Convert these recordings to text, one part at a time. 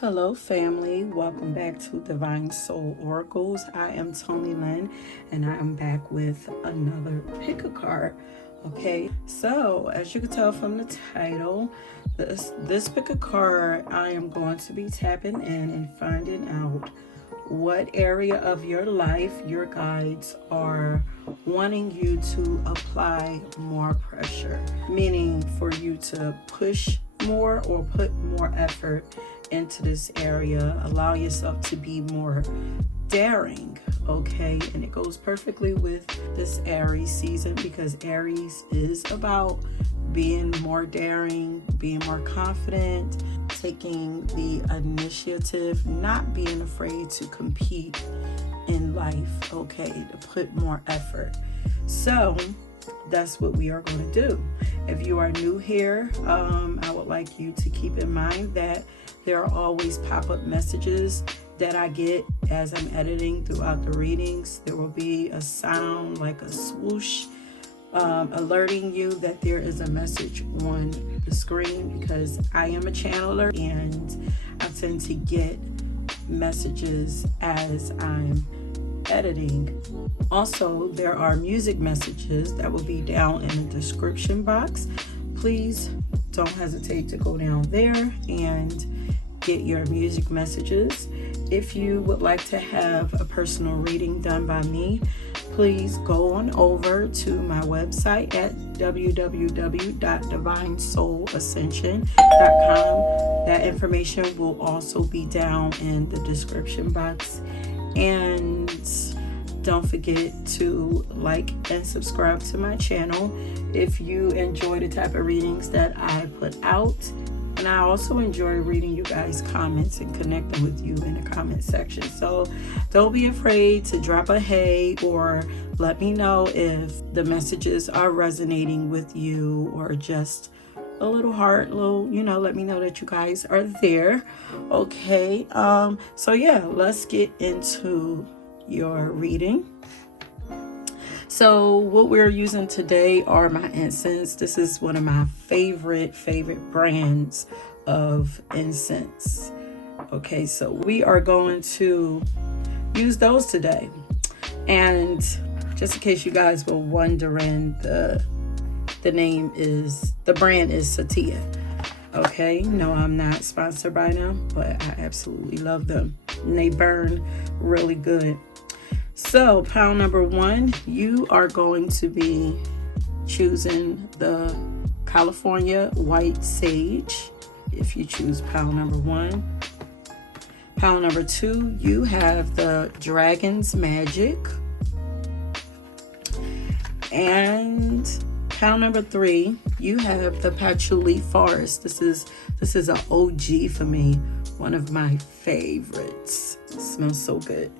Hello, family. Welcome back to Divine Soul Oracles. I am TonieWinfield, and I am back with another pick a card. Okay, so as you can tell from the title, this pick a card, I am going to be tapping in and finding out what area of your life your guides are wanting you to apply more pressure, meaning for you to push more or put more effort into this area. Allow yourself to be more daring, okay? And it goes perfectly with this Aries season because Aries is about being more daring, being more confident, taking the initiative, not being afraid to compete in life, okay? To put more effort. So that's what we are going to do. If you are new here, I would like you to keep in mind that there are always pop-up messages that I get as I'm editing throughout the readings. There will be a sound like a swoosh alerting you that there is a message on the screen because I am a channeler and I tend to get messages as I'm editing. Also, there are music messages that will be down in the description box. Please don't hesitate to go down there and get your music messages. If you would like to have a personal reading done by me, please go on over to my website at www.divinesoulascension.com. That information will also be down in the description box. And don't forget to like and subscribe to my channel if you enjoy the type of readings that I put out. And I also enjoy reading you guys' comments and connecting with you in the comment section. So don't be afraid to drop a hey or let me know if the messages are resonating with you or just a little heart, let me know that you guys are there. Okay. So yeah, let's get into your reading. So what we're using today are my incense. This is one of my favorite brands of incense. Okay, so we are going to use those today. And just in case you guys were wondering, the brand is Satya. Okay, no, I'm not sponsored by them, but I absolutely love them. And they burn really good. So pile number 1, you are going to be choosing the California white sage if you choose pile number 1. Pile number 2, you have the dragon's magic. And pile number 3, you have the patchouli forest. This is an OG for me, one of my favorites. It smells so good.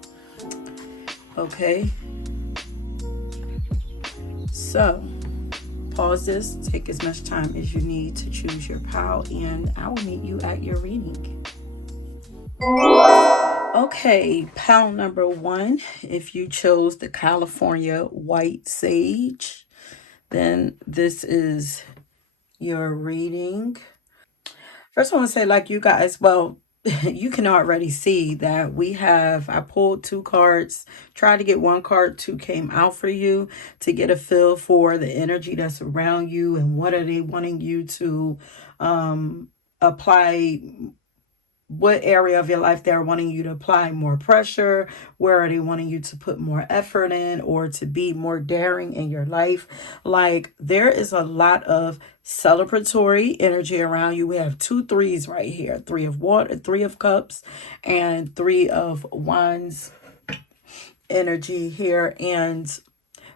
Okay, so pause this, take as much time as you need to choose your pile, and I will meet you at your reading. Okay, pile number 1, if you chose the California white sage, then this is your reading. First, I want to say, you guys, you can already see that I pulled 2 cards, tried to get 1 card, 2 came out for you to get a feel for the energy that's around you and what are they wanting you to apply. What area of your life they're wanting you to apply more pressure? Where are they wanting you to put more effort in or to be more daring in your life? There is a lot of celebratory energy around you. We have 2 threes right here. 3 of water, 3 of cups, and 3 of wands energy here.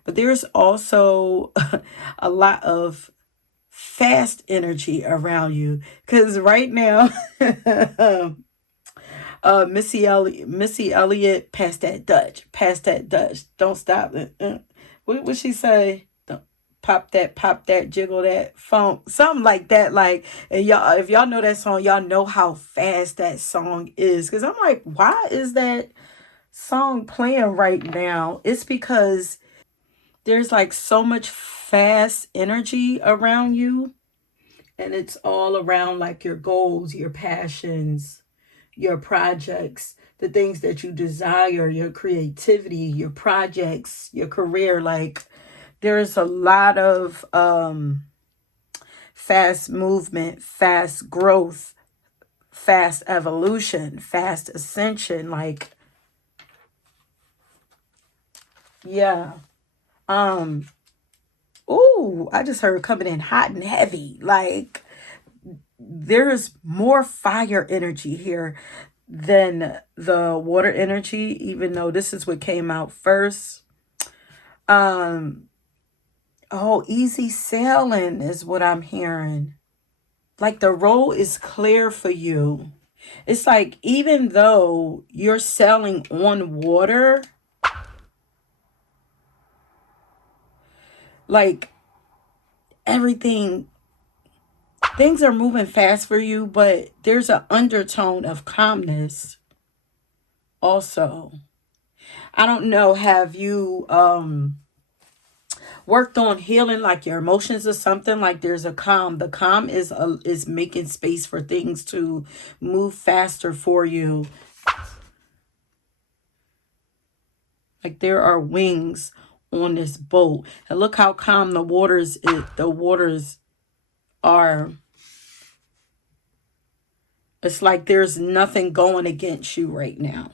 But there's also a lot of fast energy around you because right now Missy Elliott, pass that Dutch, don't stop it. What would she say? Don't pop that, jiggle that funk, something like that. And y'all, if y'all know that song, y'all know how fast that song is, because I'm like, why is that song playing right now? It's because there's so much fast energy around you, and it's all around your goals, your passions, your projects, the things that you desire, your creativity, your projects, your career. Like, there's a lot of fast movement, fast growth, fast evolution, fast ascension. Like, yeah. Ooh, I just heard coming in hot and heavy. Like, there's more fire energy here than the water energy, even though this is what came out first. Oh, easy sailing is what I'm hearing. Like, the road is clear for you. It's like, even though you're sailing on water, like, things are moving fast for you, but there's an undertone of calmness also. I don't know, have you worked on healing like your emotions or something? Like, there's a calm. The calm is making space for things to move faster for you. Like, there are wings on this boat. And look how calm the waters are. It's like there's nothing going against you right now.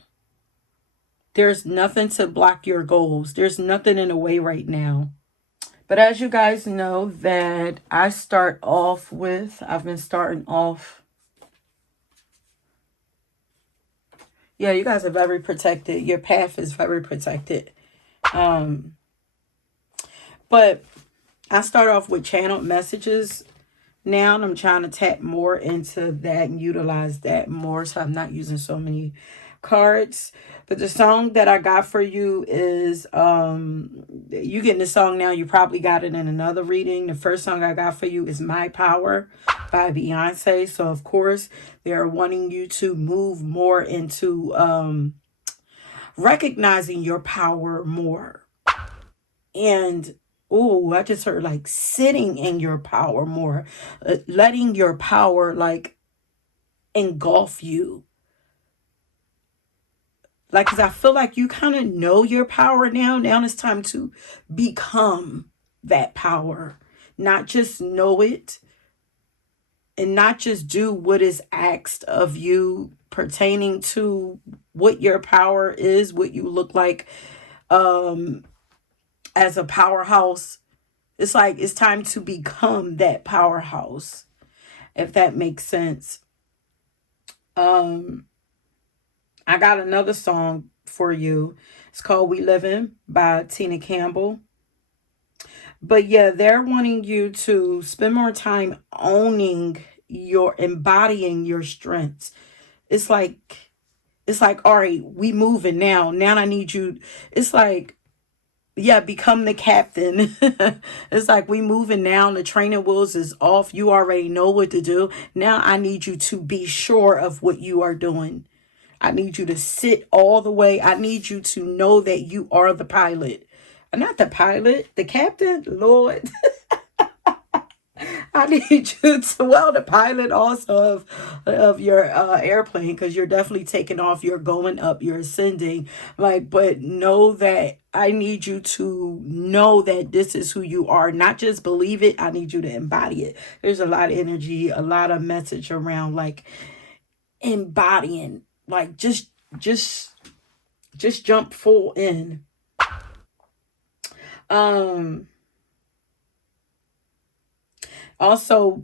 There's nothing to block your goals. There's nothing in the way right now. But as you guys know, that I've been starting off. Yeah, you guys are very protected. Your path is very protected. But I start off with channeled messages. Now I'm trying to tap more into that and utilize that more, so I'm not using so many cards. But the song that I got for you is you getting the song now, you probably got it in another reading. The first song I got for you is My Power by Beyonce. So of course they're wanting you to move more into recognizing your power more. And oh, I just heard like sitting in your power more, letting your power like engulf you. Like, because I feel like you kind of know your power now. Now it's time to become that power. Not just know it and not just do what is asked of you pertaining to what your power is, what you look like as a powerhouse. It's like it's time to become that powerhouse, if that makes sense. I got another song for you. It's called We Livin' by Tina Campbell. But yeah, they're wanting you to spend more time embodying your strengths. It's like, all right, we moving now. Now I need you. It's like, yeah, become the captain. It's like we moving now. The training wheels is off. You already know what to do. Now I need you to be sure of what you are doing. I need you to sit all the way. I need you to know that you are the pilot. Not the pilot, the captain, Lord. I need you to, well, the pilot also of your airplane, because you're definitely taking off, you're going up, you're ascending. Like, but know that I need you to know that this is who you are. Not just believe it, I need you to embody it. There's a lot of energy, a lot of message around like embodying, like just jump full in. Also,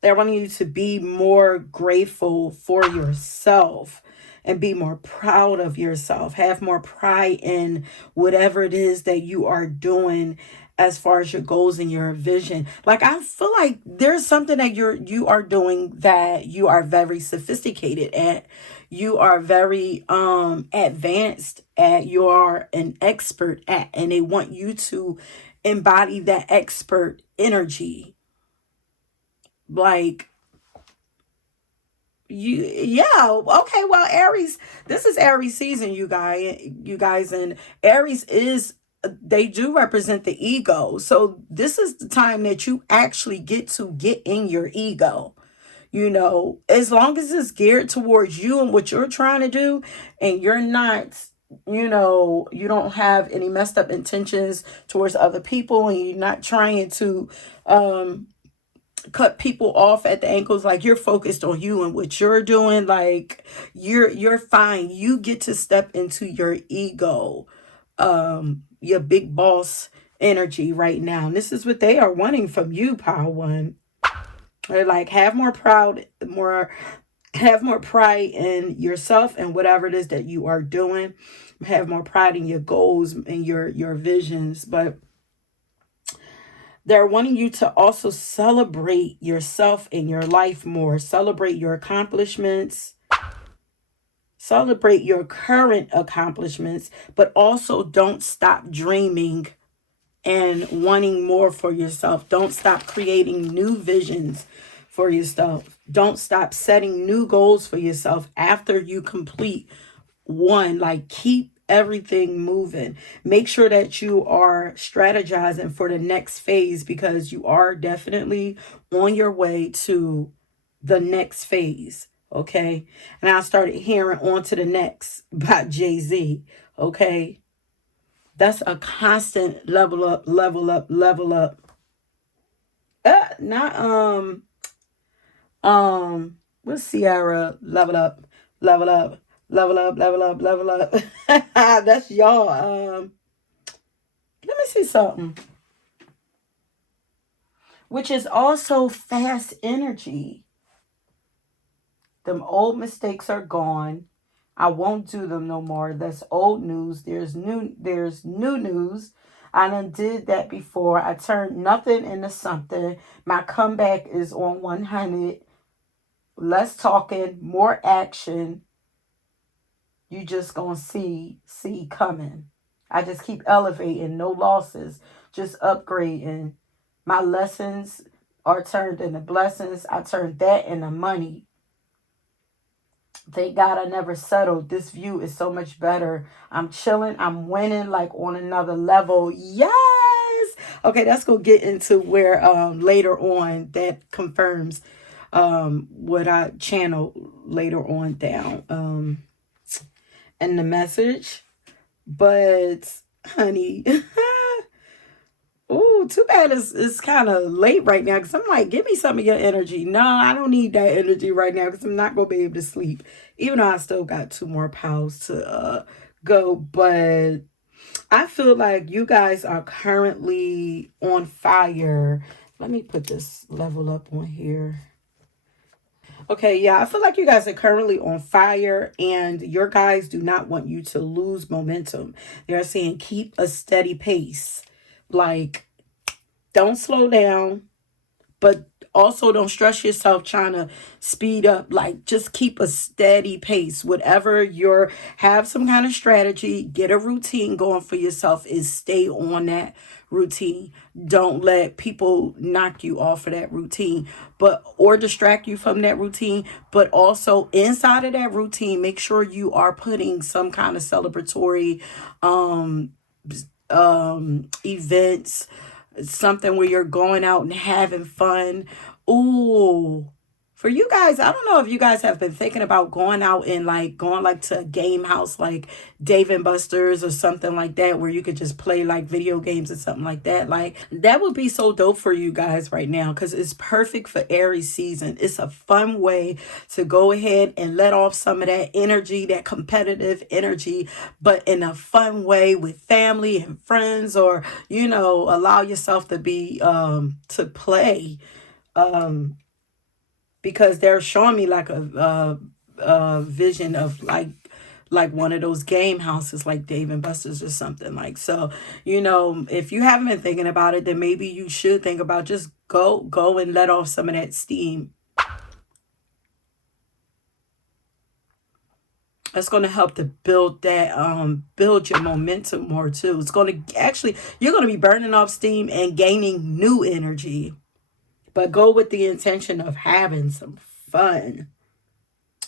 they're wanting you to be more grateful for yourself and be more proud of yourself. Have more pride in whatever it is that you are doing as far as your goals and your vision. Like, I feel like there's something that you are doing that you are very sophisticated at. You are very advanced at. You are an expert at, and they want you to embody that expert energy. Like, okay, well, Aries, this is Aries season, you guys, and Aries they do represent the ego. So this is the time that you actually get to get in your ego. You know, as long as it's geared towards you and what you're trying to do, and you're not, you know, you don't have any messed up intentions towards other people, and you're not trying to cut people off at the ankles, like you're focused on you and what you're doing, like you're fine. You get to step into your ego, your big boss energy right now. And this is what they are wanting from you, Power One. They're like, have more pride in yourself and whatever it is that you are doing. Have more pride in your goals and your visions. But they're wanting you to also celebrate yourself in your life more. Celebrate your accomplishments. Celebrate your current accomplishments, but also don't stop dreaming and wanting more for yourself. Don't stop creating new visions for yourself. Don't stop setting new goals for yourself after you complete one. Like, keep everything moving. Make sure that you are strategizing for the next phase, because you are definitely on your way to the next phase. Okay. And I started hearing On to the Next by Jay-Z. Okay. That's a constant level up, level up, level up. Not what's Sierra? Level up, level up, level up, level up, level up. That's y'all. Let me see something. Which is also fast energy. Them old mistakes are gone. I won't do them no more. That's old news. There's new news. I done did that before. I turned nothing into something. My comeback is on 100. Less talking, more action. You just gonna see coming. I just keep elevating, no losses, just upgrading. My lessons are turned into blessings. I turned that into money. Thank God I never settled. This view is so much better. I'm chilling. I'm winning, like on another level. Yes. Okay, let's go get into where later on that confirms what I channel later on down in the message. But honey, oh, too bad it's kind of late right now, because I'm like, give me some of your energy. No, I don't need that energy right now, because I'm not going to be able to sleep. Even though I still got 2 more pounds to go. But I feel like you guys are currently on fire. Let me put this level up on here. Okay, yeah, I feel like you guys are currently on fire, and your guys do not want you to lose momentum. They're saying keep a steady pace. Like, don't slow down, but also don't stress yourself trying to speed up. Like, just keep a steady pace. Whatever you're, have some kind of strategy, get a routine going for yourself, is stay on that routine. Don't let people knock you off of that routine, but or distract you from that routine. But also inside of that routine, make sure you are putting some kind of celebratory events, something where you're going out and having fun. Ooh, for you guys, I don't know if you guys have been thinking about going out and like going like to a game house like Dave and Buster's or something like that, where you could just play like video games or something like that. Like, that would be so dope for you guys right now, because it's perfect for Aries season. It's a fun way to go ahead and let off some of that energy, that competitive energy, but in a fun way with family and friends, or, you know, allow yourself to be to play, because they're showing me like a vision of like one of those game houses like Dave and Buster's or something. Like, so, you know, if you haven't been thinking about it, then maybe you should think about just go and let off some of that steam. It's going to help to build that build your momentum more too. It's going to actually, you're going to be burning off steam and gaining new energy, but go with the intention of having some fun.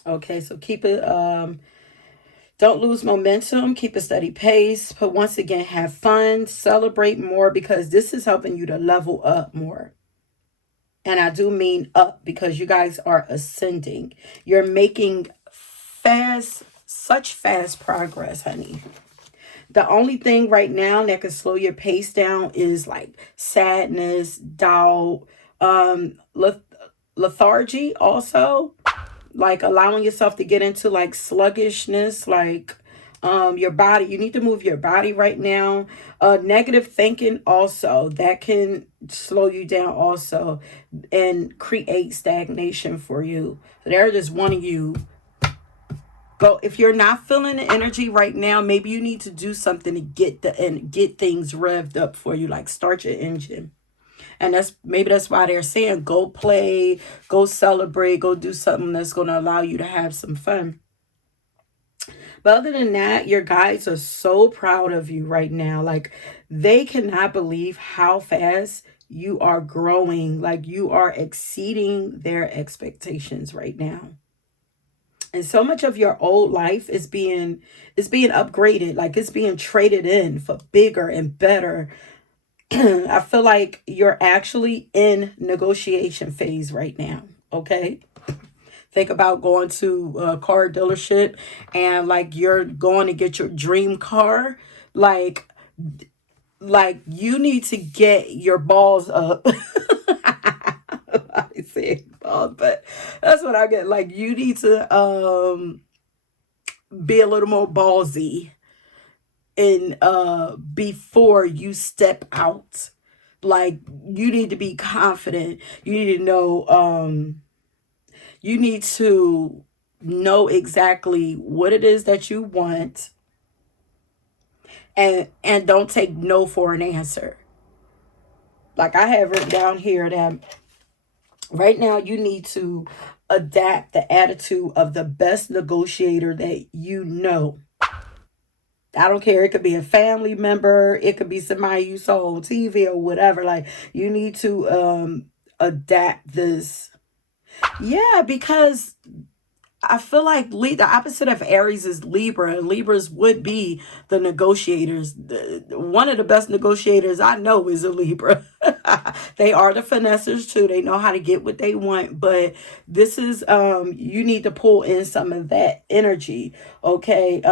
Okay, so keep it, don't lose momentum, keep a steady pace, but once again, have fun, celebrate more, because this is helping you to level up more. And I do mean up, because you guys are ascending. You're making such fast progress, honey. The only thing right now that can slow your pace down is like sadness, doubt, lethargy also, like allowing yourself to get into like sluggishness, like your body, you need to move your body right now. Negative thinking also, that can slow you down also and create stagnation for you. So they're just wanting you go. If you're not feeling the energy right now, maybe you need to do something to get things revved up for you, like start your engine. And that's why they're saying go play, go celebrate, go do something that's going to allow you to have some fun. But other than that, your guides are so proud of you right now. Like, they cannot believe how fast you are growing. Like, you are exceeding their expectations right now. And so much of your old life is being upgraded. Like, it's being traded in for bigger and better. I feel like you're actually in negotiation phase right now. Okay. Think about going to a car dealership and like you're going to get your dream car. Like, you need to get your balls up. I say balls, but that's what I get. Like, you need to be a little more ballsy in before you step out. Like, you need to be confident. You need to know you need to know exactly what it is that you want, and don't take no for an answer. Like, I have written down here that right now you need to adapt the attitude of the best negotiator that you know. I don't care. It could be a family member. It could be somebody you saw on TV or whatever. Like, you need to adapt this. Yeah, because I feel like the opposite of Aries is Libra. Libras would be the negotiators. One of the best negotiators I know is a Libra. They are the finessers too. They know how to get what they want. But this is you need to pull in some of that energy. Okay.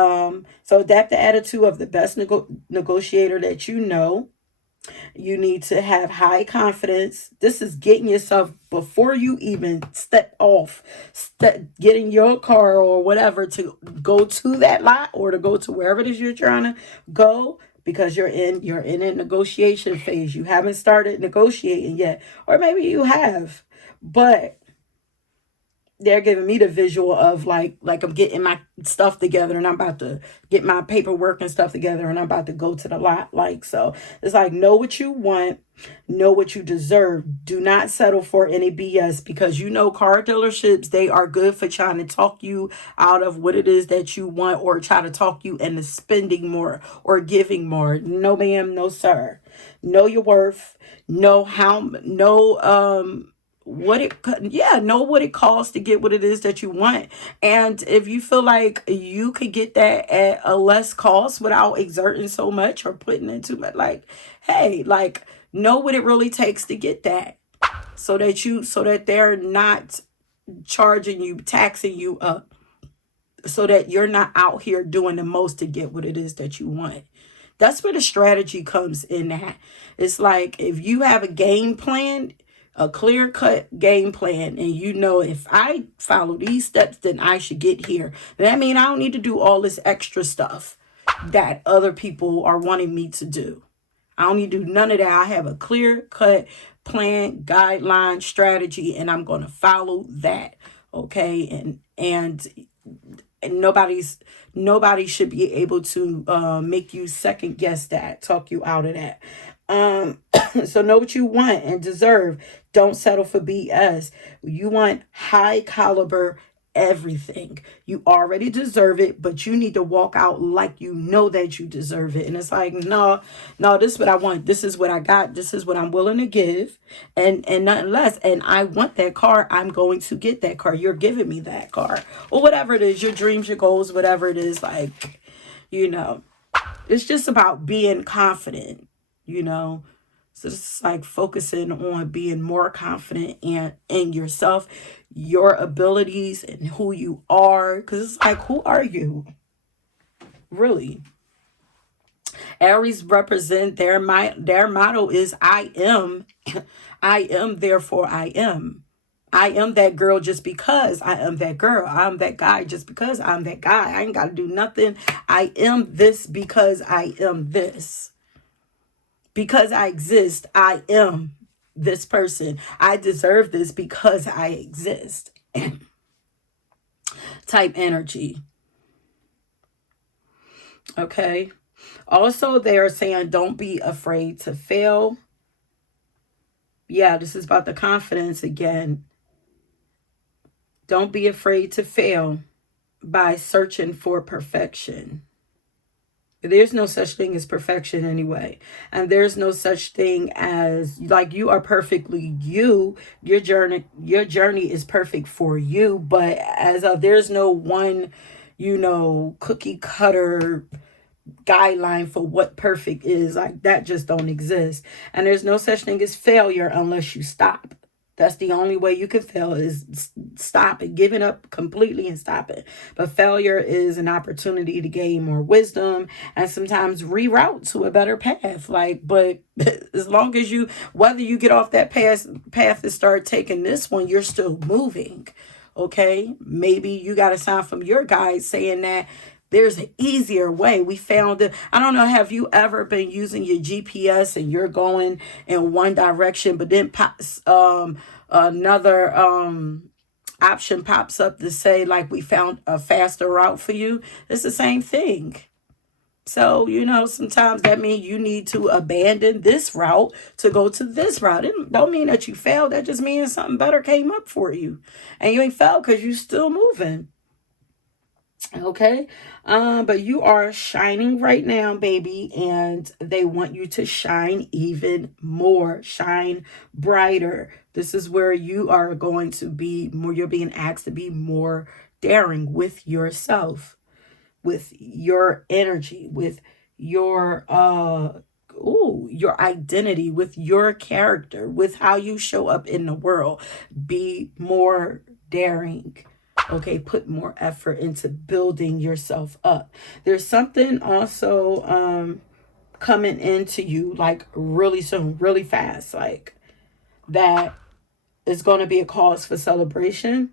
So adapt the attitude of the best negotiator that you know. You need to have high confidence. This is getting yourself, before you even step off, getting your car or whatever to go to that lot or to go to wherever it is you're trying to go, because you're in a negotiation phase. You haven't started negotiating yet, or maybe you have, but they're giving me the visual of like I'm getting my stuff together and I'm about to get my paperwork and stuff together and I'm about to go to the lot. Like, so it's like, know what you want, know what you deserve. Do not settle for any BS, because you know car dealerships, they are good for trying to talk you out of what it is that you want, or try to talk you into spending more or giving more. No ma'am, no sir. Know your worth. Know what it, yeah, know what it costs to get what it is that you want. And if you feel like you could get that at a less cost without exerting so much or putting in too much, like, hey, like, know what it really takes to get that, so that they're not charging you, taxing you up, so that you're not out here doing the most to get what it is that you want. That's where the strategy comes in at. It's like, if you have a game plan, a clear cut game plan, and you know, if I follow these steps, then I should get here. That means I don't need to do all this extra stuff that other people are wanting me to do. I don't need to do none of that. I have a clear cut plan, guideline, strategy, and I'm going to follow that. Okay. And nobody should be able to make you second guess that, talk you out of that. So know what you want and deserve. Don't settle for BS. You want high caliber everything. You already deserve it, but you need to walk out like you know that you deserve it. And it's like, no, this is what I want. This is what I got. This is what I'm willing to give, and nothing less. And I want that car. I'm going to get that car. You're giving me that car, or whatever it is, your dreams, your goals, whatever it is. Like, it's just about being confident, you know. So this is like focusing on being more confident in yourself, your abilities, and who you are. Because it's like, who are you? Really? Aries represent their motto is I am. I am, therefore I am. I am that girl just because I am that girl. I'm that guy just because I'm that guy. I ain't got to do nothing. I am this because I am this. Because I exist, I am this person. I deserve this because I exist. Type energy. Okay. Also, they are saying don't be afraid to fail. Yeah, this is about the confidence again. Don't be afraid to fail by searching for perfection. There's no such thing as perfection anyway. And there's no such thing as like you are perfectly you. Your journey is perfect for you. But as of there's no one, cookie cutter guideline for what perfect is. Like that just don't exist. And there's no such thing as failure unless you stop. That's the only way you can fail is stop it, giving up completely and stop it. But failure is an opportunity to gain more wisdom and sometimes reroute to a better path. Like, but as long as whether you get off that path and start taking this one, you're still moving. Okay. Maybe you got a sign from your guide saying that there's an easier way. We found it. I don't know. Have you ever been using your GPS and you're going in one direction, but then another option pops up to say, like, we found a faster route for you? It's the same thing. So, sometimes that means you need to abandon this route to go to this route. It don't mean that you failed. That just means something better came up for you. And you ain't failed because you're still moving. Okay. But you are shining right now, baby, and they want you to shine even more, shine brighter. This is where you are going to be more, you're being asked to be more daring with yourself, with your energy, with your your identity, with your character, with how you show up in the world. Be more daring. Okay, put more effort into building yourself up. There's something also coming into you like really soon, really fast, like that is going to be a cause for celebration,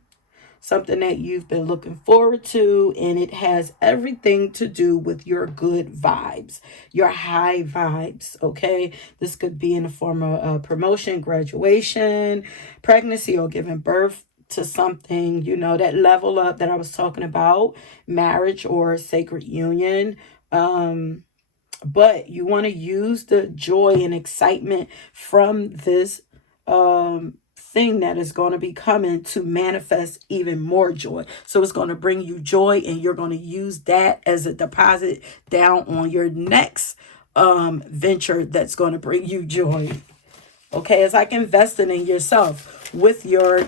something that you've been looking forward to, and it has everything to do with your good vibes, your high vibes. Okay, this could be in the form of promotion, graduation, pregnancy, or giving birth to something, that level up that I was talking about, marriage or sacred union. But you want to use the joy and excitement from this thing that is going to be coming to manifest even more joy. So it's going to bring you joy, and you're going to use that as a deposit down on your next venture that's going to bring you joy. Okay, it's like investing in yourself with your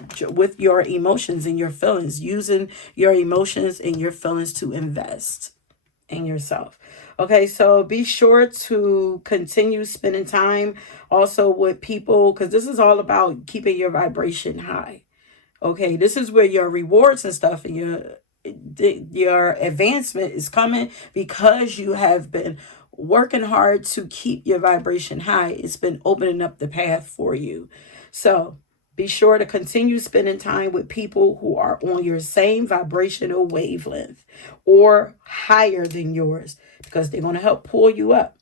emotions and your feelings, using your emotions and your feelings to invest in yourself. Okay, so be sure to continue spending time also with people, because this is all about keeping your vibration high. Okay, this is where your rewards and stuff and your advancement is coming, because you have been working hard to keep your vibration high. It's been opening up the path for you. So be sure to continue spending time with people who are on your same vibrational wavelength or higher than yours, because they're going to help pull you up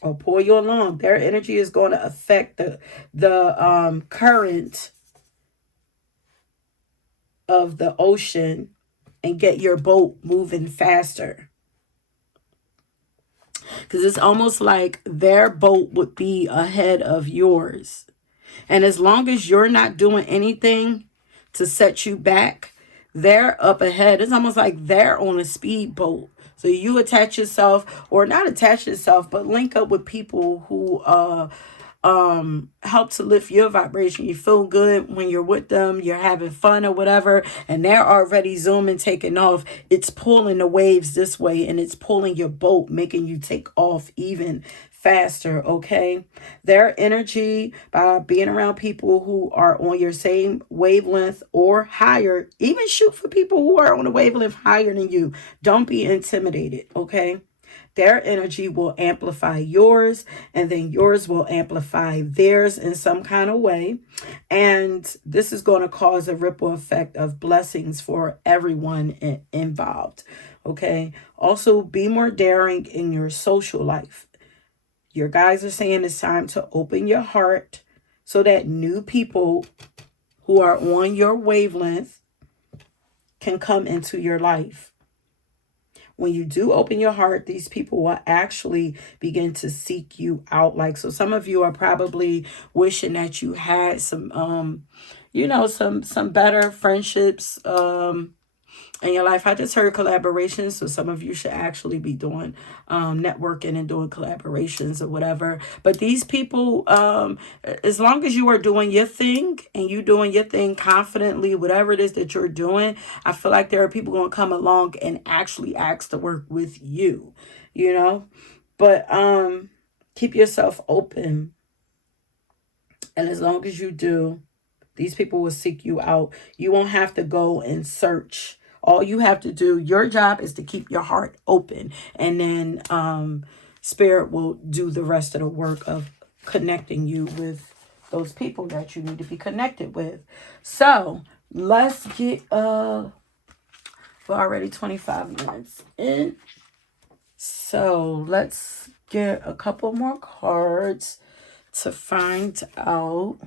or pull you along. Their energy is going to affect the current of the ocean and get your boat moving faster. Because it's almost like their boat would be ahead of yours. And as long as you're not doing anything to set you back, they're up ahead. It's almost like they're on a speedboat. So you attach yourself, or not attach yourself, but link up with people who help to lift your vibration. You feel good when you're with them, you're having fun or whatever, and they're already zooming, taking off. It's pulling the waves this way, and it's pulling your boat, making you take off even faster, okay? Their energy, by being around people who are on your same wavelength or higher, even shoot for people who are on a wavelength higher than you. Don't be intimidated, okay? Their energy will amplify yours, and then yours will amplify theirs in some kind of way. And this is going to cause a ripple effect of blessings for everyone involved. Okay. Also, be more daring in your social life. Your guys are saying it's time to open your heart so that new people who are on your wavelength can come into your life. When you do open your heart, these people will actually begin to seek you out. Like, so some of you are probably wishing that you had some, some better friendships, in your life. I just heard collaborations, so some of you should actually be doing networking and doing collaborations or whatever. But these people, as long as you are doing your thing and you doing your thing confidently, whatever it is that you're doing, I feel like there are people going to come along and actually ask to work with you, you know. But keep yourself open, and as long as you do, these people will seek you out. You won't have to go and search. All you have to do, your job is to keep your heart open. And then Spirit will do the rest of the work of connecting you with those people that you need to be connected with. So let's get, we're already 25 minutes in. So let's get a couple more cards to find out.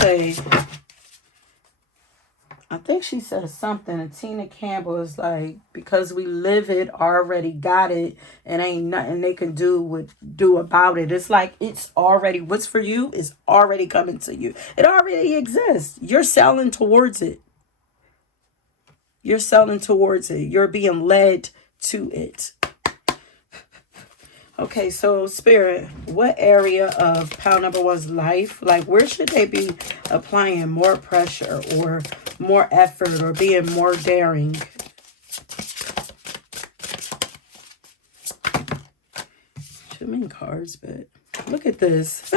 Say, I think she said something, and Tina Campbell is like, because we live it, already got it, and ain't nothing they can do about it. It's like, it's already, what's for you is already coming to you. It already exists. You're selling towards it. You're selling towards it. You're being led to it. Okay, so Spirit, what area of pile number one's life, like where should they be applying more pressure or more effort or being more daring? Too many cards, but look at this.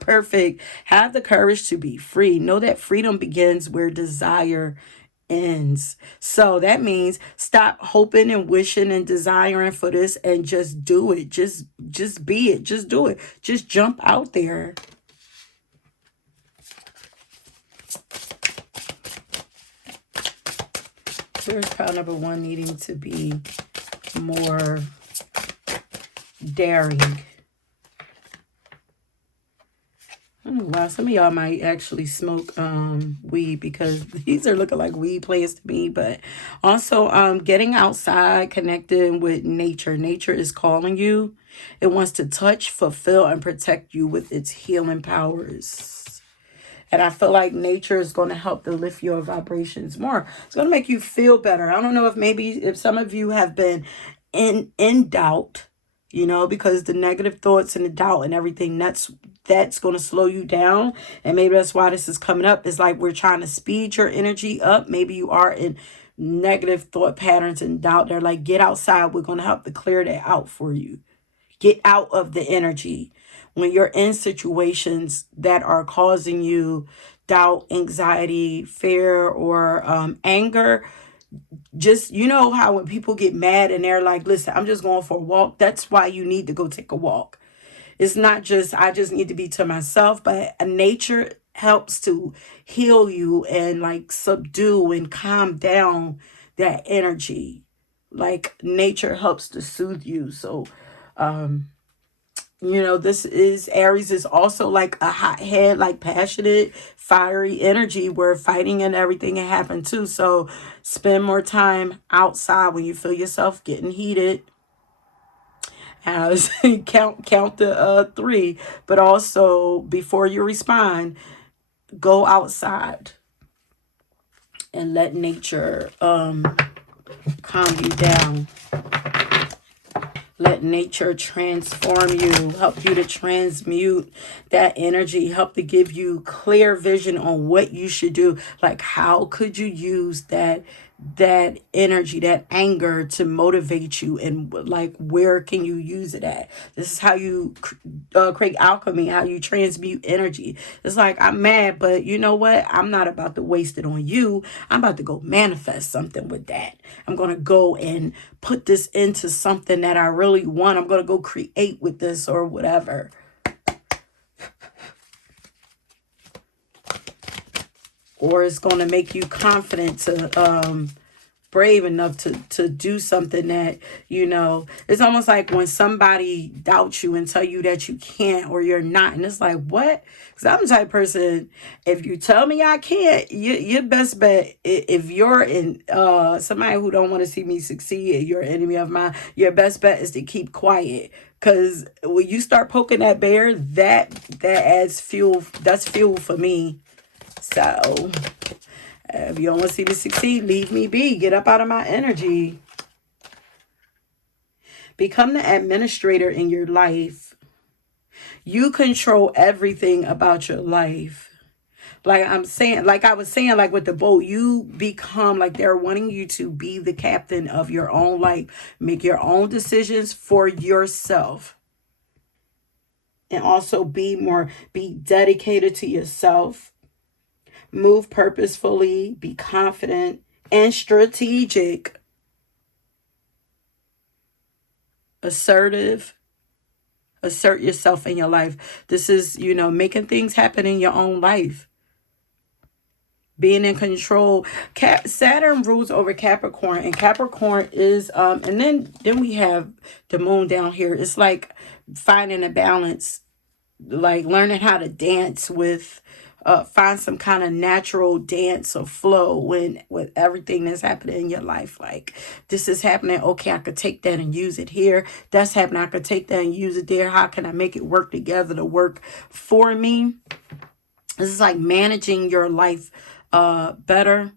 Perfect. Have the courage to be free. Know that freedom begins where desire ends. So that means stop hoping and wishing and desiring for this and just do it. Just be it. Just do it. Just jump out there. Here's pile number one needing to be more daring. I don't know why some of y'all might actually smoke weed, because these are looking like weed plants to me. But also getting outside, connecting with nature. Nature is calling you. It wants to touch, fulfill, and protect you with its healing powers. And I feel like nature is going to help to lift your vibrations more. It's going to make you feel better. I don't know if some of you have been in doubt, you know, because the negative thoughts and the doubt and everything, that's going to slow you down. And maybe that's why this is coming up. It's like we're trying to speed your energy up. Maybe you are in negative thought patterns and doubt. They're like, get outside. We're going to help to clear that out for you. Get out of the energy. When you're in situations that are causing you doubt, anxiety, fear, or anger, just, you know how when people get mad and they're like, listen, I'm just going for a walk. That's why you need to go take a walk. It's not just, I just need to be to myself, but nature helps to heal you and like subdue and calm down that energy. Like nature helps to soothe you. So, you know, this is Aries is also like a hothead, like passionate, fiery energy where fighting and everything can happen too. So spend more time outside when you feel yourself getting heated. As count the 3, but also before you respond, go outside and let nature calm you down. Let nature transform you, help you to transmute that energy, help to give you clear vision on what you should do. Like, how could you use that energy, that anger to motivate you, and like, where can you use it at? This is how you create alchemy, how you transmute energy. It's like, I'm mad, but you know what? I'm not about to waste it on you. I'm about to go manifest something with that. I'm going to go and put this into something that I really want. I'm going to go create with this or whatever. Or it's going to make you confident to brave enough to do something that, you know, it's almost like when somebody doubts you and tell you that you can't or you're not. And it's like, what? Because I'm the type of person, if you tell me I can't, your best bet, if you're in somebody who don't want to see me succeed, you're an enemy of mine, your best bet is to keep quiet. Because when you start poking that bear, that adds fuel. That's fuel for me. So if you don't want to see me succeed, leave me be. Get up out of my energy. Become the administrator in your life. You control everything about your life. Like I'm saying, like I was saying, like with the boat, you become like they're wanting you to be the captain of your own life. Make your own decisions for yourself. And also be dedicated to yourself. Move purposefully, be confident and strategic. Assertive. Assert yourself in your life. This is, you know, making things happen in your own life. Being in control. Saturn rules over Capricorn, and Capricorn is and then we have the moon down here. It's like finding a balance, like learning how to dance with find some kind of natural dance or flow with everything that's happening in your life. Like, this is happening, okay, I could take that and use it here. That's happening, I could take that and use it there. How can I make it work together to work for me? This is like managing your life better.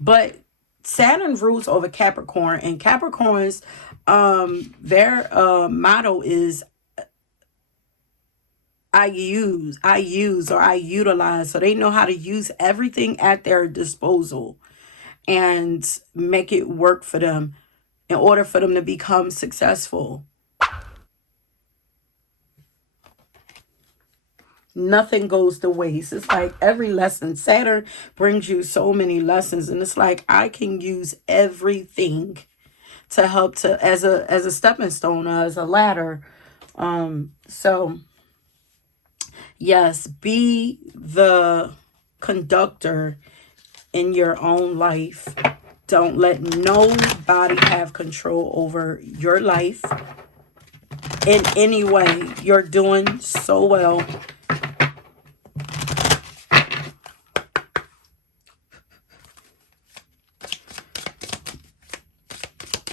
But Saturn rules over Capricorn, and Capricorns, their motto is I use, or I utilize. So they know how to use everything at their disposal and make it work for them in order for them to become successful. Nothing goes to waste. It's like every lesson. Saturn brings you so many lessons, and it's like I can use everything to help to as a stepping stone, as a ladder. So yes, be the conductor in your own life. Don't let nobody have control over your life in any way. You're doing so well.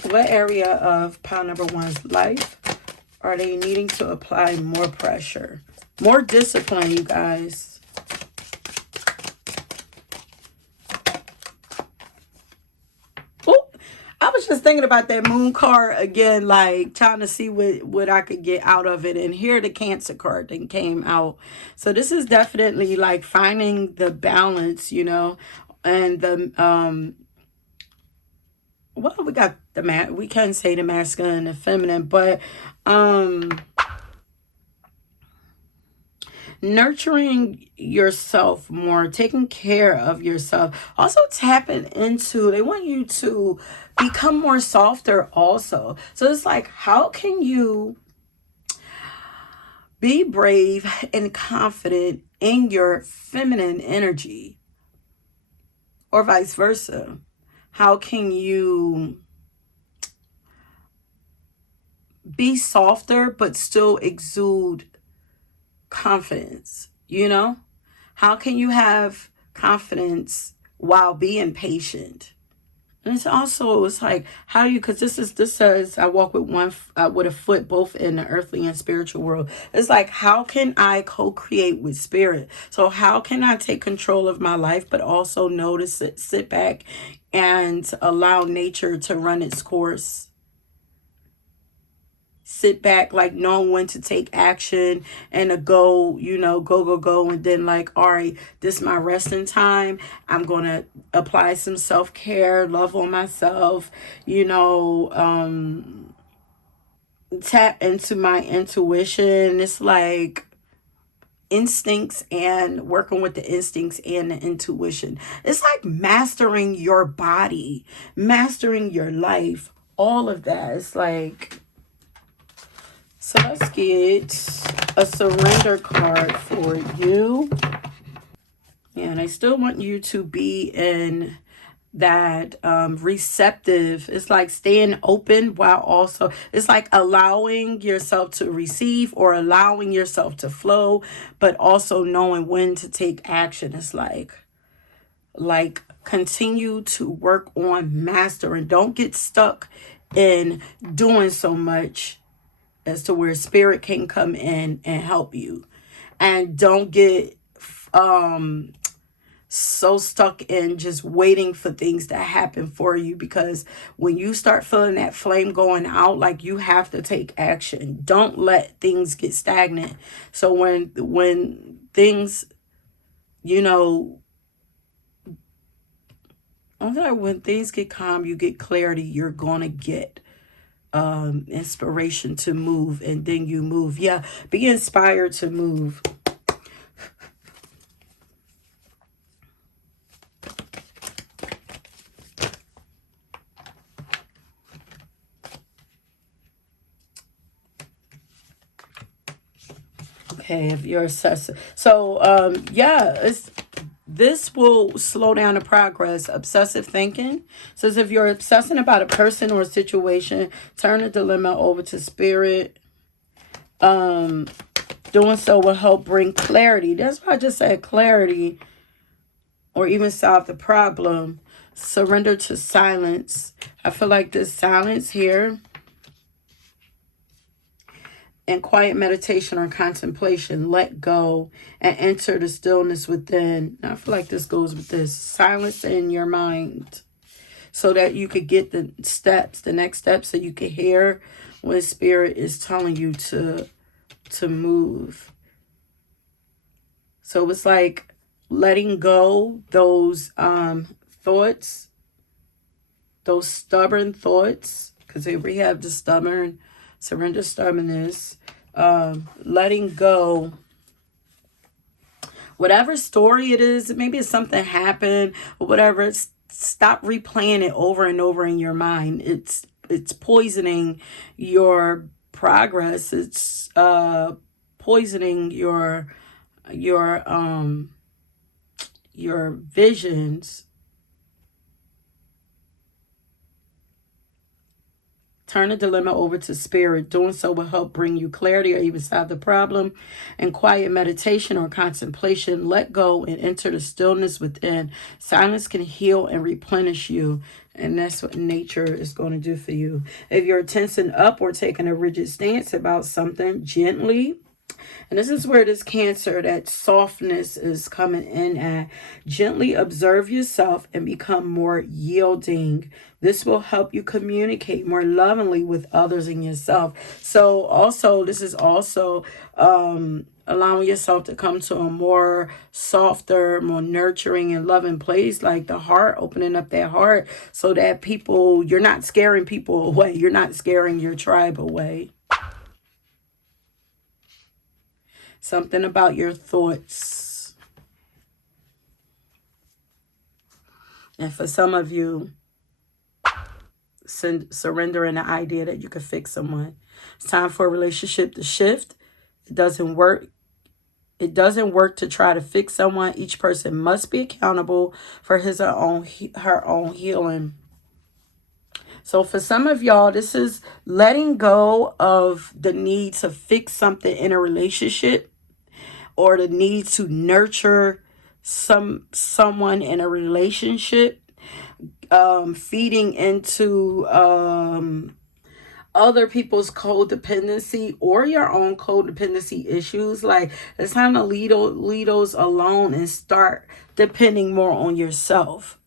What area of pile number one's life are they needing to apply more pressure? More discipline, you guys. Oh, I was just thinking about that moon card again, like trying to see what I could get out of it. And here the Cancer card that came out. So this is definitely like finding the balance, you know, and the well, we got we can say the masculine and the feminine, but nurturing yourself more, taking care of yourself, also tapping into, they want you to become more softer also. So it's like, how can you be brave and confident in your feminine energy, or vice versa? How can you be softer but still exude confidence? You know, how can you have confidence while being patient? And it's also, it's like, how you, because this says, I walk with with a foot both in the earthly and spiritual world. It's like, how can I co-create with spirit? So how can I take control of my life, but also notice it, sit back and allow nature to run its course? Sit back, like knowing when to take action and to go, go. And then like, all right, this is my resting time. I'm going to apply some self-care, love on myself, tap into my intuition. It's like instincts and working with the instincts and the intuition. It's like mastering your body, mastering your life, all of that. It's like, so let's get a surrender card for you. And I still want you to be in that receptive. It's like staying open while also, it's like allowing yourself to receive or allowing yourself to flow, but also knowing when to take action. It's like continue to work on mastering. Don't get stuck in doing so much as to where spirit can come in and help you. And don't get so stuck in just waiting for things to happen for you, because when you start feeling that flame going out, like, you have to take action. Don't let things get stagnant. So when things, when things get calm, you get clarity, you're gonna get inspiration to move, and then you move. Yeah, be inspired to move. Okay, if you're assessing, so yeah, this will slow down the progress. Obsessive thinking says, if you're obsessing about a person or a situation, turn the dilemma over to spirit. Doing so will help bring clarity. That's why I just said clarity, or even solve the problem. Surrender to silence. I feel like this silence here and quiet meditation or contemplation, let go and enter the stillness within. Now, I feel like this goes with this. Silence in your mind so that you could get the steps, the next steps, so you can hear when spirit is telling you to move. So it's like letting go those thoughts, those stubborn thoughts, because here we have the stubborn, surrender stubbornness, letting go whatever story it is. Maybe it's something happened or whatever. Stop replaying it over and over in your mind. It's poisoning your progress. It's poisoning your visions. Turn the dilemma over to spirit. Doing so will help bring you clarity or even solve the problem. In quiet meditation or contemplation, let go and enter the stillness within. Silence can heal and replenish you. And that's what nature is going to do for you. If you're tensing up or taking a rigid stance about something, gently. And this is where this Cancer, that softness is coming in at. Gently observe yourself and become more yielding. This will help you communicate more lovingly with others and yourself. So also, this is also allowing yourself to come to a more softer, more nurturing and loving place, like the heart, opening up that heart so that people, you're not scaring people away. You're not scaring your tribe away. Something about your thoughts. And for some of you, surrendering the idea that you could fix someone. It's time for a relationship to shift. It doesn't work. It doesn't work to try to fix someone. Each person must be accountable for his or her own healing. So for some of y'all, this is letting go of the need to fix something in a relationship, or the need to nurture someone in a relationship, feeding into other people's codependency or your own codependency issues. Like, it's time to leave those alone and start depending more on yourself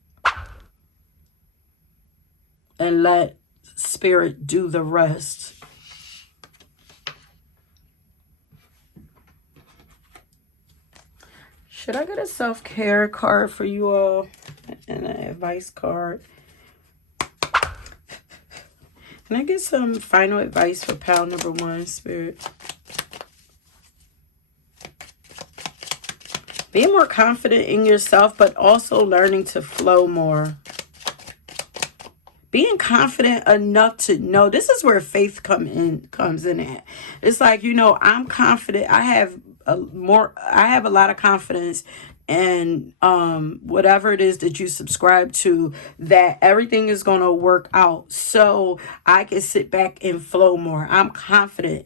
and let spirit do the rest. Should I get a self-care card for you all and an advice card? Can I get some final advice for pile number 1, Spirit? Being more confident in yourself, but also learning to flow more. Being confident enough to know, this is where faith comes in at. It's like, you know, I'm confident. I have a lot of confidence in whatever it is that you subscribe to, that everything is going to work out. So I can sit back and flow more. I'm confident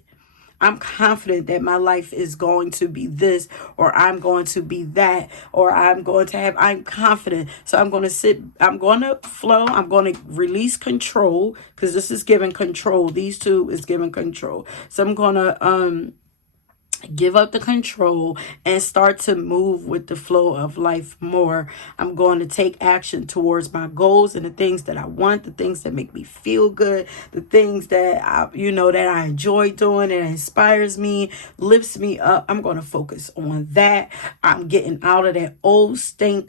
that my life is going to be this, or I'm going to be that, or I'm confident. So I'm going to flow. I'm going to release control, because this is giving control. These two is giving control. So I'm going to give up the control and start to move with the flow of life more. I'm going to take action towards my goals and the things that I want, the things that make me feel good, the things that I enjoy doing, and inspires me, lifts me up. I'm going to focus on that. I'm getting out of that old stale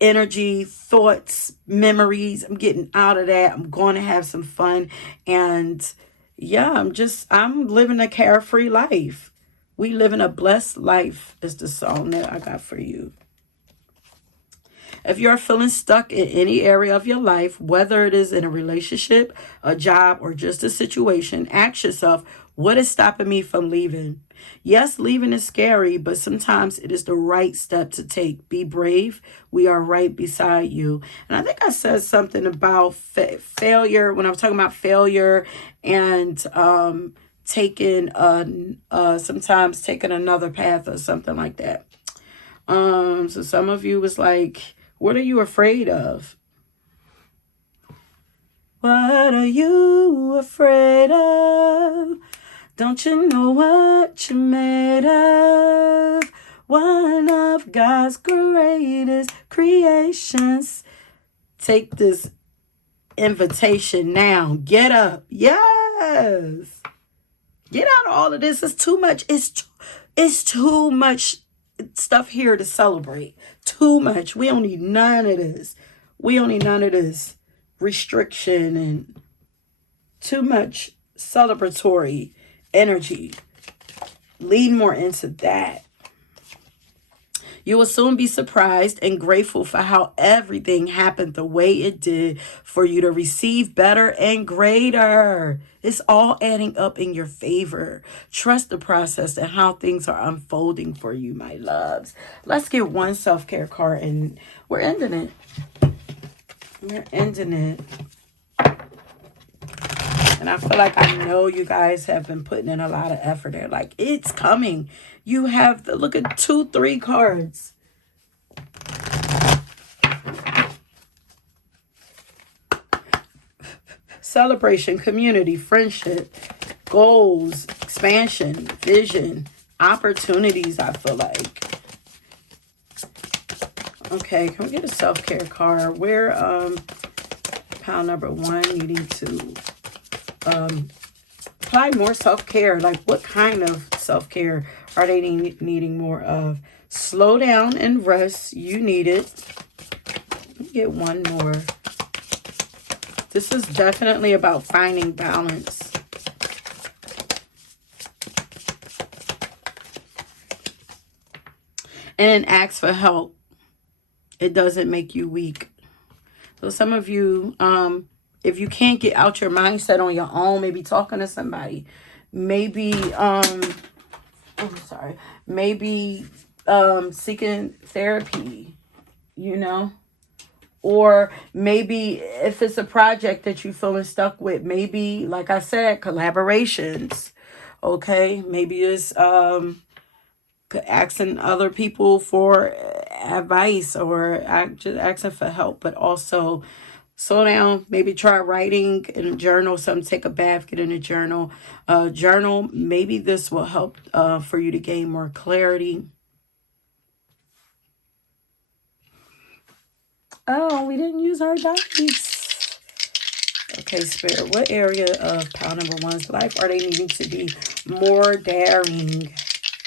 energy, thoughts, memories. I'm getting out of that. I'm going to have some fun. And yeah, I'm living a carefree life. We living a blessed life is the song that I got for you. If you're feeling stuck in any area of your life, whether it is in a relationship, a job, or just a situation, ask yourself, what is stopping me from leaving? Yes, leaving is scary, but sometimes it is the right step to take. Be brave. We are right beside you. And I think I said something about failure when I was talking about failure and sometimes taking another path or something like that. So some of you was like, what are you afraid of? What are you afraid of? Don't you know what you're made of? One of God's greatest creations. Take this invitation now. Get up. Yes. Get out of all of this. It's too much. It's too much stuff here to celebrate. Too much. We don't need none of this. We don't need none of this restriction and too much celebratory energy. Lean more into that. You will soon be surprised and grateful for how everything happened the way it did for you to receive better and greater. It's all adding up in your favor. Trust the process and how things are unfolding for you, my loves. Let's get one self-care card and we're ending it. We're ending it. And I feel like I know you guys have been putting in a lot of effort there. Like, it's coming. You have to look at 3 cards. Celebration, community, friendship, goals, expansion, vision, opportunities, I feel like. Okay, can we get a self-care card? We're pile number 1 needing to apply more self-care. Like, what kind of self-care are they needing more of? Slow down and rest. You need it. Let me get one more. This is definitely about finding balance. And ask for help. It doesn't make you weak. So some of you, if you can't get out your mindset on your own, maybe talking to somebody, maybe, maybe seeking therapy, you know, or maybe if it's a project that you're feeling stuck with, maybe, like I said, collaborations, okay, maybe it's asking other people for advice or just asking for help, but also slow down. Maybe try writing in a journal. Some take a bath, get in a journal. Journal. Maybe this will help for you to gain more clarity. Oh, we didn't use our dice. Okay, Spirit. What area of pile number one's life are they needing to be more daring?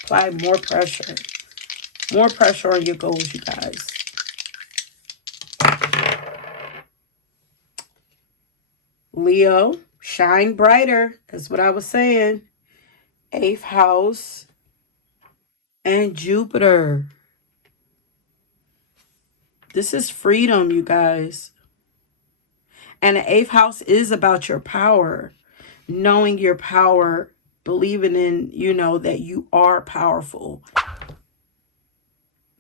Apply more pressure. More pressure on your goals, you guys. Leo, shine brighter. That's what I was saying. 8th house and Jupiter. This is freedom, you guys. And the 8th house is about your power. Knowing your power, believing in, that you are powerful.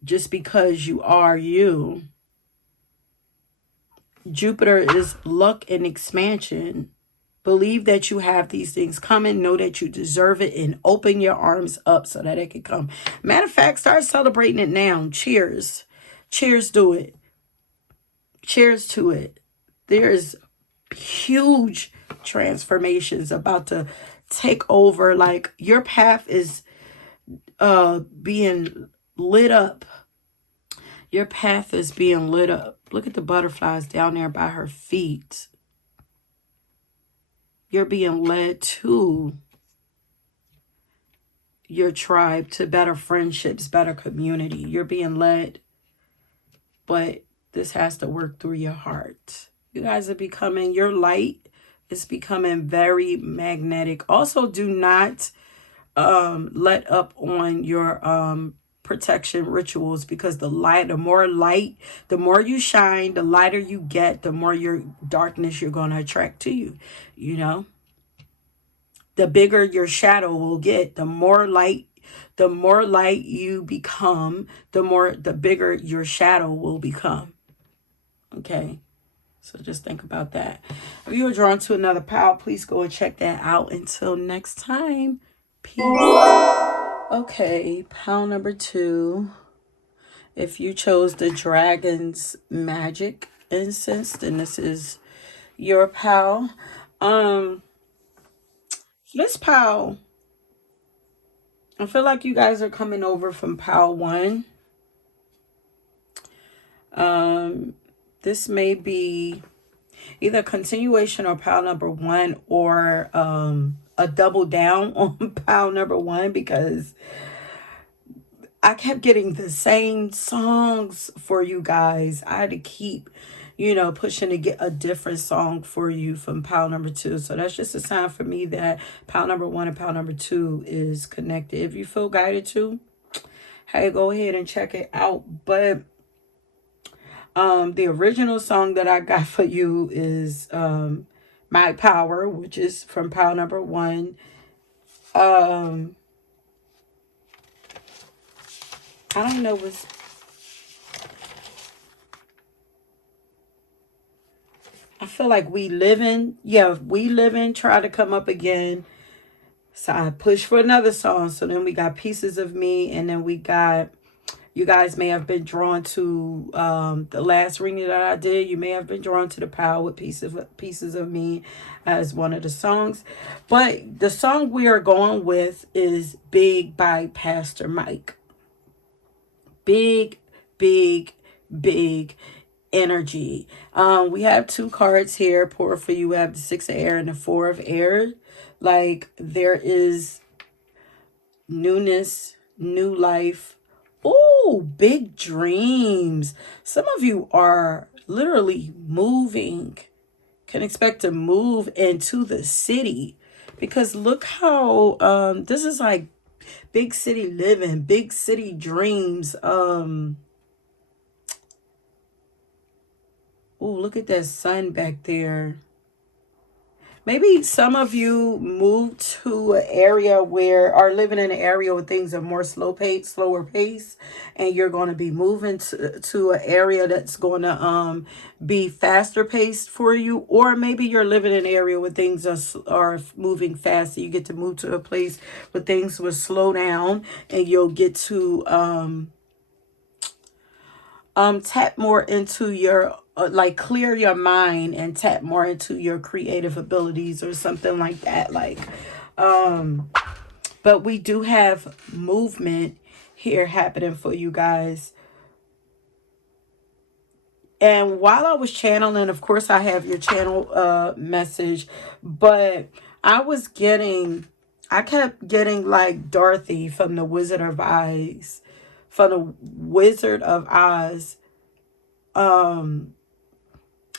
Just because you are you. Jupiter is luck and expansion. Believe that you have these things coming. Know that you deserve it and open your arms up so that it can come. Matter of fact, start celebrating it now. Cheers. Cheers to it. Cheers to it. There's huge transformations about to take over. Like your path is being lit up. Your path is being lit up. Look at the butterflies down there by her feet. You're being led to your tribe, to better friendships, better community. You're being led, but this has to work through your heart. You guys are becoming, your light is becoming very magnetic. Also, do not let up on your protection rituals, because the more light, the more you shine, the lighter you get, the more your darkness you're going to attract to you, the bigger your shadow will get. The more light you become, the bigger your shadow will become. Okay, so just think about that. If you were drawn to another pile, please go and check that out. Until next time, peace. Okay, pile number 2. If you chose the Dragon's Magic incense, then this is your pile. This pile, I feel like you guys are coming over from pile 1. This may be either continuation or pile number 1, or a double down on pile number 1, because I kept getting the same songs for you guys. I had to keep, pushing to get a different song for you from pile number 2. So that's just a sign for me that pile number 1 and pile number 2 is connected. If you feel guided to, hey, go ahead and check it out. But the original song that I got for you is My Power, which is from pile number 1. I don't know what's... I feel like We Livin'. Yeah, We Livin' tried to come up again. So I pushed for another song. So then we got Pieces of Me. And then we got... You guys may have been drawn to the last reading that I did. You may have been drawn to the pile with Pieces of Me as one of the songs. But the song we are going with is Big by Pastor Mike. Big, big, big energy. We have 2 cards here pour for you. We have the 6 of air and the 4 of air. Like, there is newness, new life. Oh, big dreams. Some of you are literally moving, can expect to move into the city, because look how this is like big city living, big city dreams. Oh, look at that sun back there. Maybe some of you moved to an area where are living in an area where things are more slower pace, and you're going to be moving to an area that's going to be faster paced for you. Or maybe you're living in an area where things are moving fast. So you get to move to a place where things will slow down, and you'll get to tap more into your like clear your mind and tap more into your creative abilities or something like that, like but we do have movement here happening for you guys. And while I was channeling, of course I have your channel message, but I kept getting like Dorothy from the Wizard of Oz.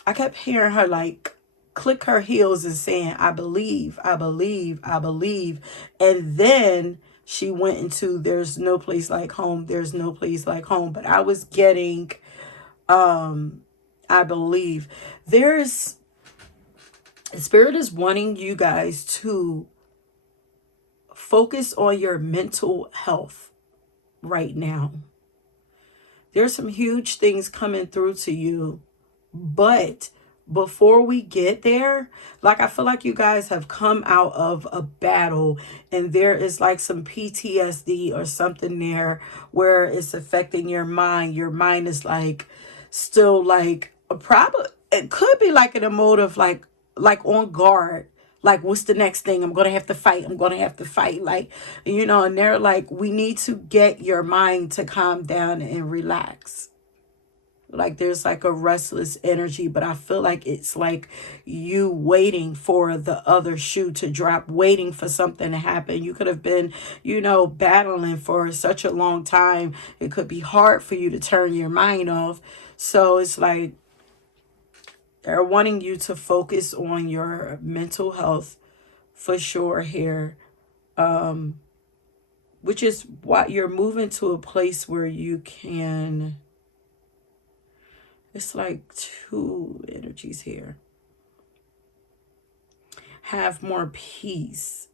I kept hearing her like click her heels and saying, I believe, I believe, I believe. And then she went into there's no place like home. There's no place like home. But I was getting, I believe. Spirit is wanting you guys to focus on your mental health right now. There's some huge things coming through to you. But before we get there, like I feel like you guys have come out of a battle and there is like some PTSD or something there where it's affecting your mind. Your mind is like still like a problem. It could be like in a mode of like on guard. Like, what's the next thing? I'm going to have to fight. I'm going to have to fight. Like, and they're like, we need to get your mind to calm down and relax. Like there's like a restless energy, but I feel like it's like you waiting for the other shoe to drop, waiting for something to happen. You could have been, battling for such a long time. It could be hard for you to turn your mind off. So it's like they're wanting you to focus on your mental health for sure here. Which is what you're moving to a place where you can. It's like two energies here. Have more peace.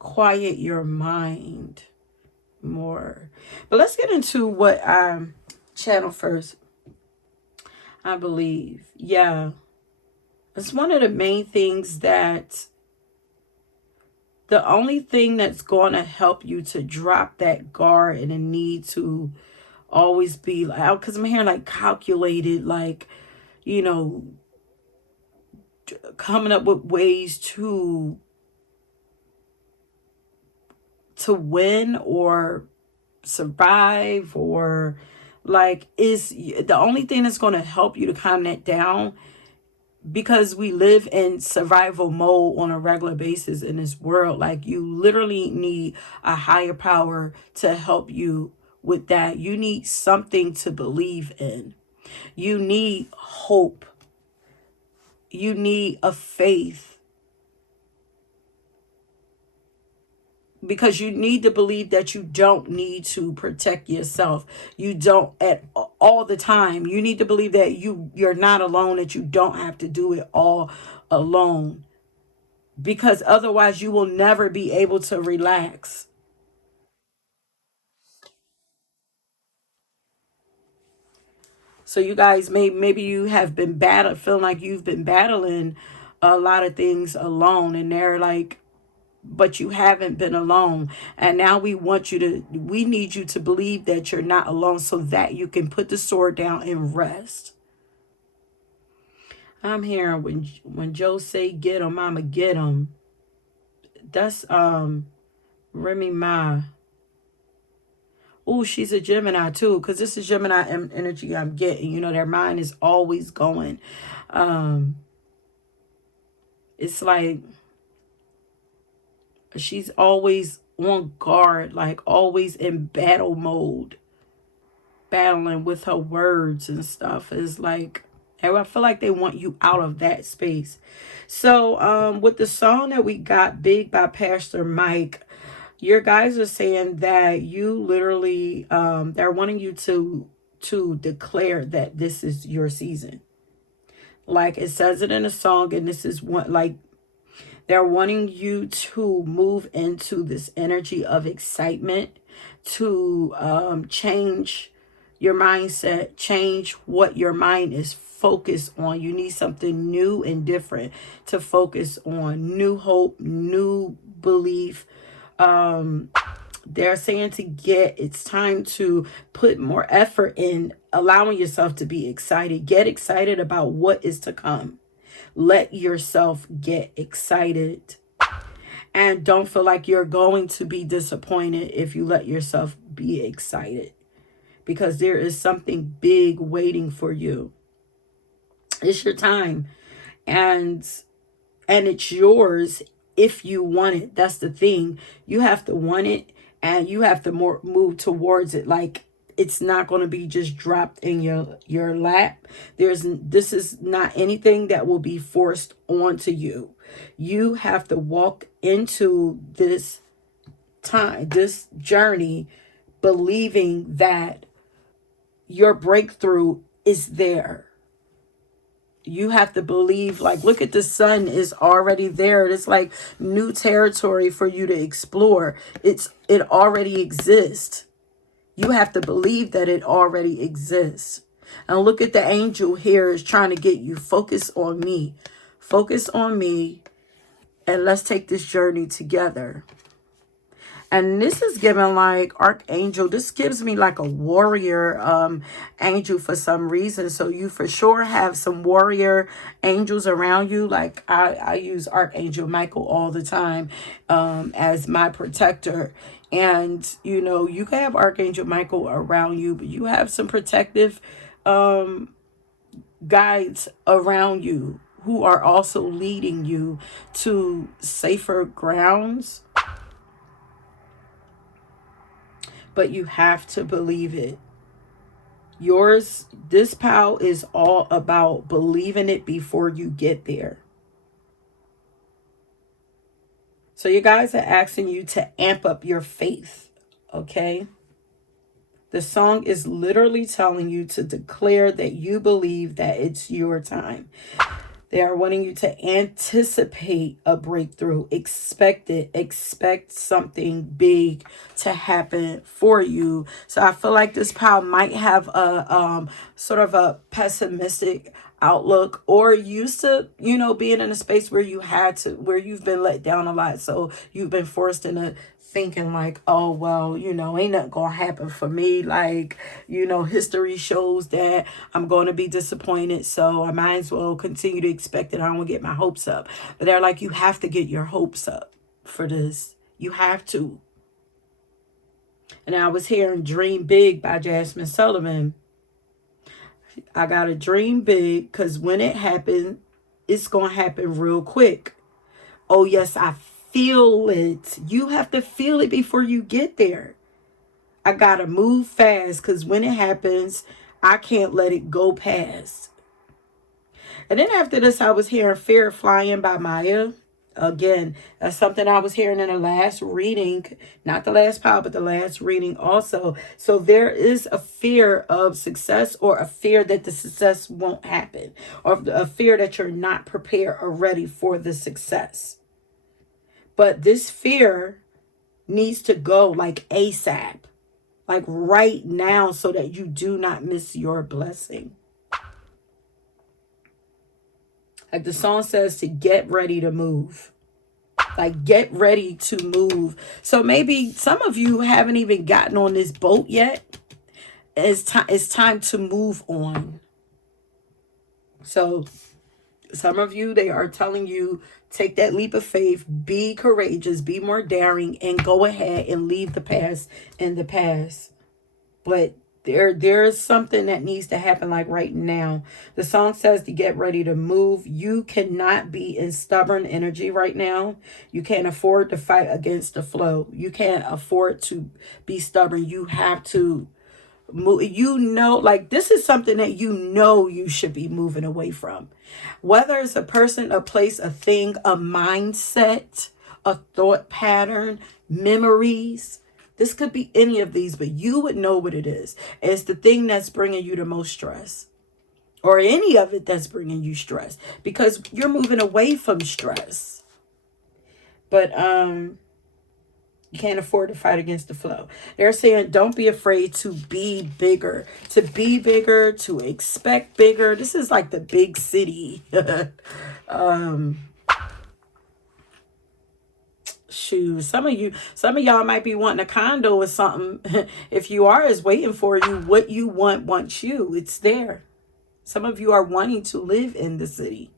Quiet your mind more. But let's get into what I channel first. I believe. Yeah. It's one of the main things that the only thing that's going to help you to drop that guard and the need to always be like, because I'm hearing like calculated, like, coming up with ways to win or survive, or like is the only thing that's going to help you to calm that down, because we live in survival mode on a regular basis in this world. Like you literally need a higher power to help you with that. You need something to believe in. You need hope. You need a faith. Because you need to believe that you don't need to protect yourself. You don't at all the time. You need to believe that you're not alone, that you don't have to do it all alone. Because otherwise you will never be able to relax. So you guys maybe you have been feeling like you've been battling a lot of things alone, and they're like, but you haven't been alone. And now we need you to believe that you're not alone so that you can put the sword down and rest. I'm hearing when Joe say get him, I'ma get him. That's Remy Ma. Oh, she's a Gemini too, because this is Gemini energy I'm getting. Their mind is always going. It's like she's always on guard, like always in battle mode, battling with her words and stuff. Is like, I feel like they want you out of that space. So with the song that we got, Big by Pastor Mike, your guys are saying that you literally they're wanting you to declare that this is your season. Like it says it in a song, and this is what, like, They're wanting you to move into this energy of excitement, to change your mindset, change what your mind is focused on. You need something new and different to focus on. New hope, new belief. They're saying it's time to put more effort in allowing yourself to be excited. Get excited about what is to come. Let yourself get excited. And don't feel like you're going to be disappointed if you let yourself be excited. Because there is something big waiting for you. It's your time. And it's yours if you want it. That's the thing. You have to want it, and you have to move towards it. Like, it's not going to be just dropped in your lap. This is not anything that will be forced onto you. You have to walk into this this journey, believing that your breakthrough is there. You have to believe, like, look at the sun is already there. It's like new territory for you to explore. It already exists. You have to believe that it already exists. And look at the angel here is trying to get you. Focus on me. Focus on me. And let's take this journey together. And this is given like archangel. This gives me like a warrior angel for some reason. So you for sure have some warrior angels around you. Like I use Archangel Michael all the time as my protector. And, you know, you can have Archangel Michael around you, but you have some protective guides around you who are also leading you to safer grounds. But you have to believe it. This POW is all about believing it before you get there. So you guys are asking you to amp up your faith, okay? The song is literally telling you to declare that you believe that it's your time. They are wanting you to anticipate a breakthrough. Expect it. Expect something big to happen for you. So I feel like this POW might have a sort of a pessimistic outlook, or used to, you know, being in a space where you've been let down a lot. So you've been forced into thinking like, oh, well, you know, ain't nothing gonna happen for me. Like, you know, history shows that I'm going to be disappointed. So I might as well continue to expect it. I don't want to get my hopes up. But they're like, you have to get your hopes up for this. You have to. And I was hearing Dream Big by Jasmine Sullivan. I got to dream big, because when it happens, it's going to happen real quick. Oh, yes, I feel it. You have to feel it before you get there. I got to move fast, because when it happens, I can't let it go past. And then after this, I was hearing Fear Flying by Maya. Again, that's something I was hearing in the last reading, not the last POW, but the last reading also. So there is a fear of success, or a fear that the success won't happen, or a fear that you're not prepared or ready for the success. But this fear needs to go like ASAP, like right now, so that you do not miss your blessing. Like the song says, to get ready to move. Like, get ready to move. So maybe some of you haven't even gotten on this boat yet. It's time to move on. So some of you, they are telling you, take that leap of faith, be courageous, be more daring, and go ahead and leave the past in the past. But there is something that needs to happen like right now. The song says to get ready to move. You cannot be in stubborn energy right now. You can't afford to fight against the flow. You can't afford to be stubborn. You have to move. You know, like, this is something that you know you should be moving away from. Whether it's a person, a place, a thing, a mindset, a thought pattern, memories. This could be any of these, but you would know what it is. It's the thing that's bringing you the most stress, or any of it that's bringing you stress, because you're moving away from stress. But you can't afford to fight against the flow. They're saying don't be afraid to be bigger, to expect bigger. This is like the big city. Shoes. Some of y'all might be wanting a condo or something. If you are, is waiting for you. What you want wants you. It's there. Some of you are wanting to live in the city.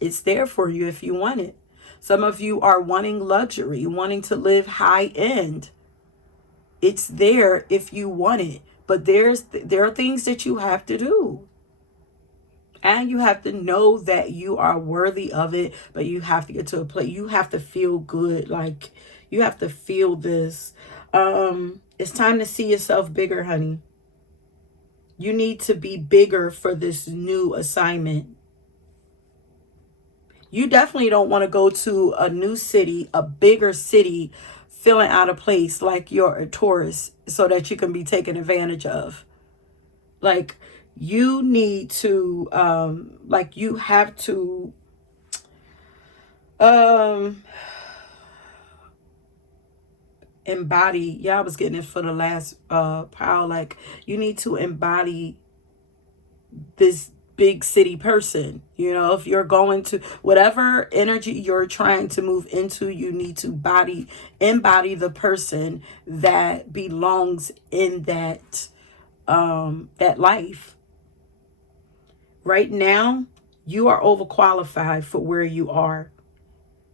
It's there for you if you want it. Some of you are wanting luxury, wanting to live high end. It's there if you want it. But there are things that you have to do. And you have to know that you are worthy of it, but you have to get to a place. You have to feel good. Like, you have to feel this. It's time to see yourself bigger, honey. You need to be bigger for this new assignment. You definitely don't want to go to a new city, a bigger city, feeling out of place like you're a tourist so that you can be taken advantage of. Like, you need to, you have to, embody. Yeah, I was getting it for the last pile. Like, you need to embody this big city person. You know, if you're going to whatever energy you're trying to move into, you need to embody the person that belongs in that life. Right now, you are overqualified for where you are.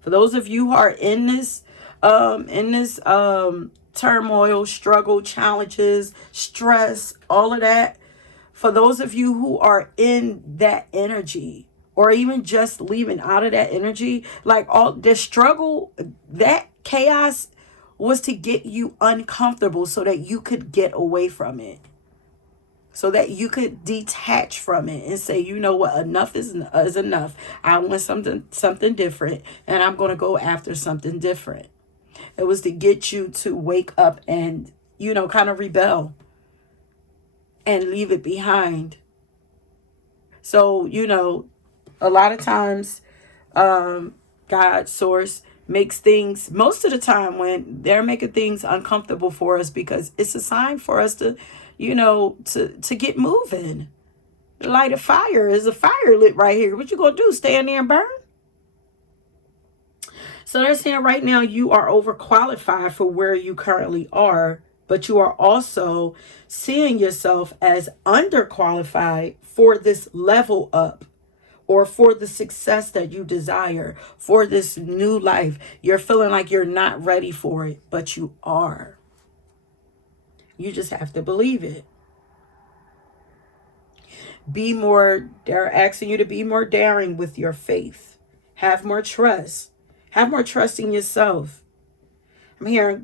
For those of you who are in this turmoil, struggle, challenges, stress, all of that, for those of you who are in that energy, or even just leaving out of that energy, like all the struggle, that chaos was to get you uncomfortable so that you could get away from it. So that you could detach from it and say, you know what, enough is enough. I want something different, and I'm going to go after something different. It was to get you to wake up and, kind of rebel and leave it behind. So, a lot of times, God, source, makes things, most of the time when they're making things uncomfortable for us, because it's a sign for us to, to get moving. Light a fire. Is a fire lit right here. What you gonna do? Stand there and burn? So they're saying right now you are overqualified for where you currently are, but you are also seeing yourself as underqualified for this level up, or for the success that you desire, for this new life. You're feeling like you're not ready for it, but you are. You just have to believe it. They're asking you to be more daring with your faith. Have more trust. Have more trust in yourself. I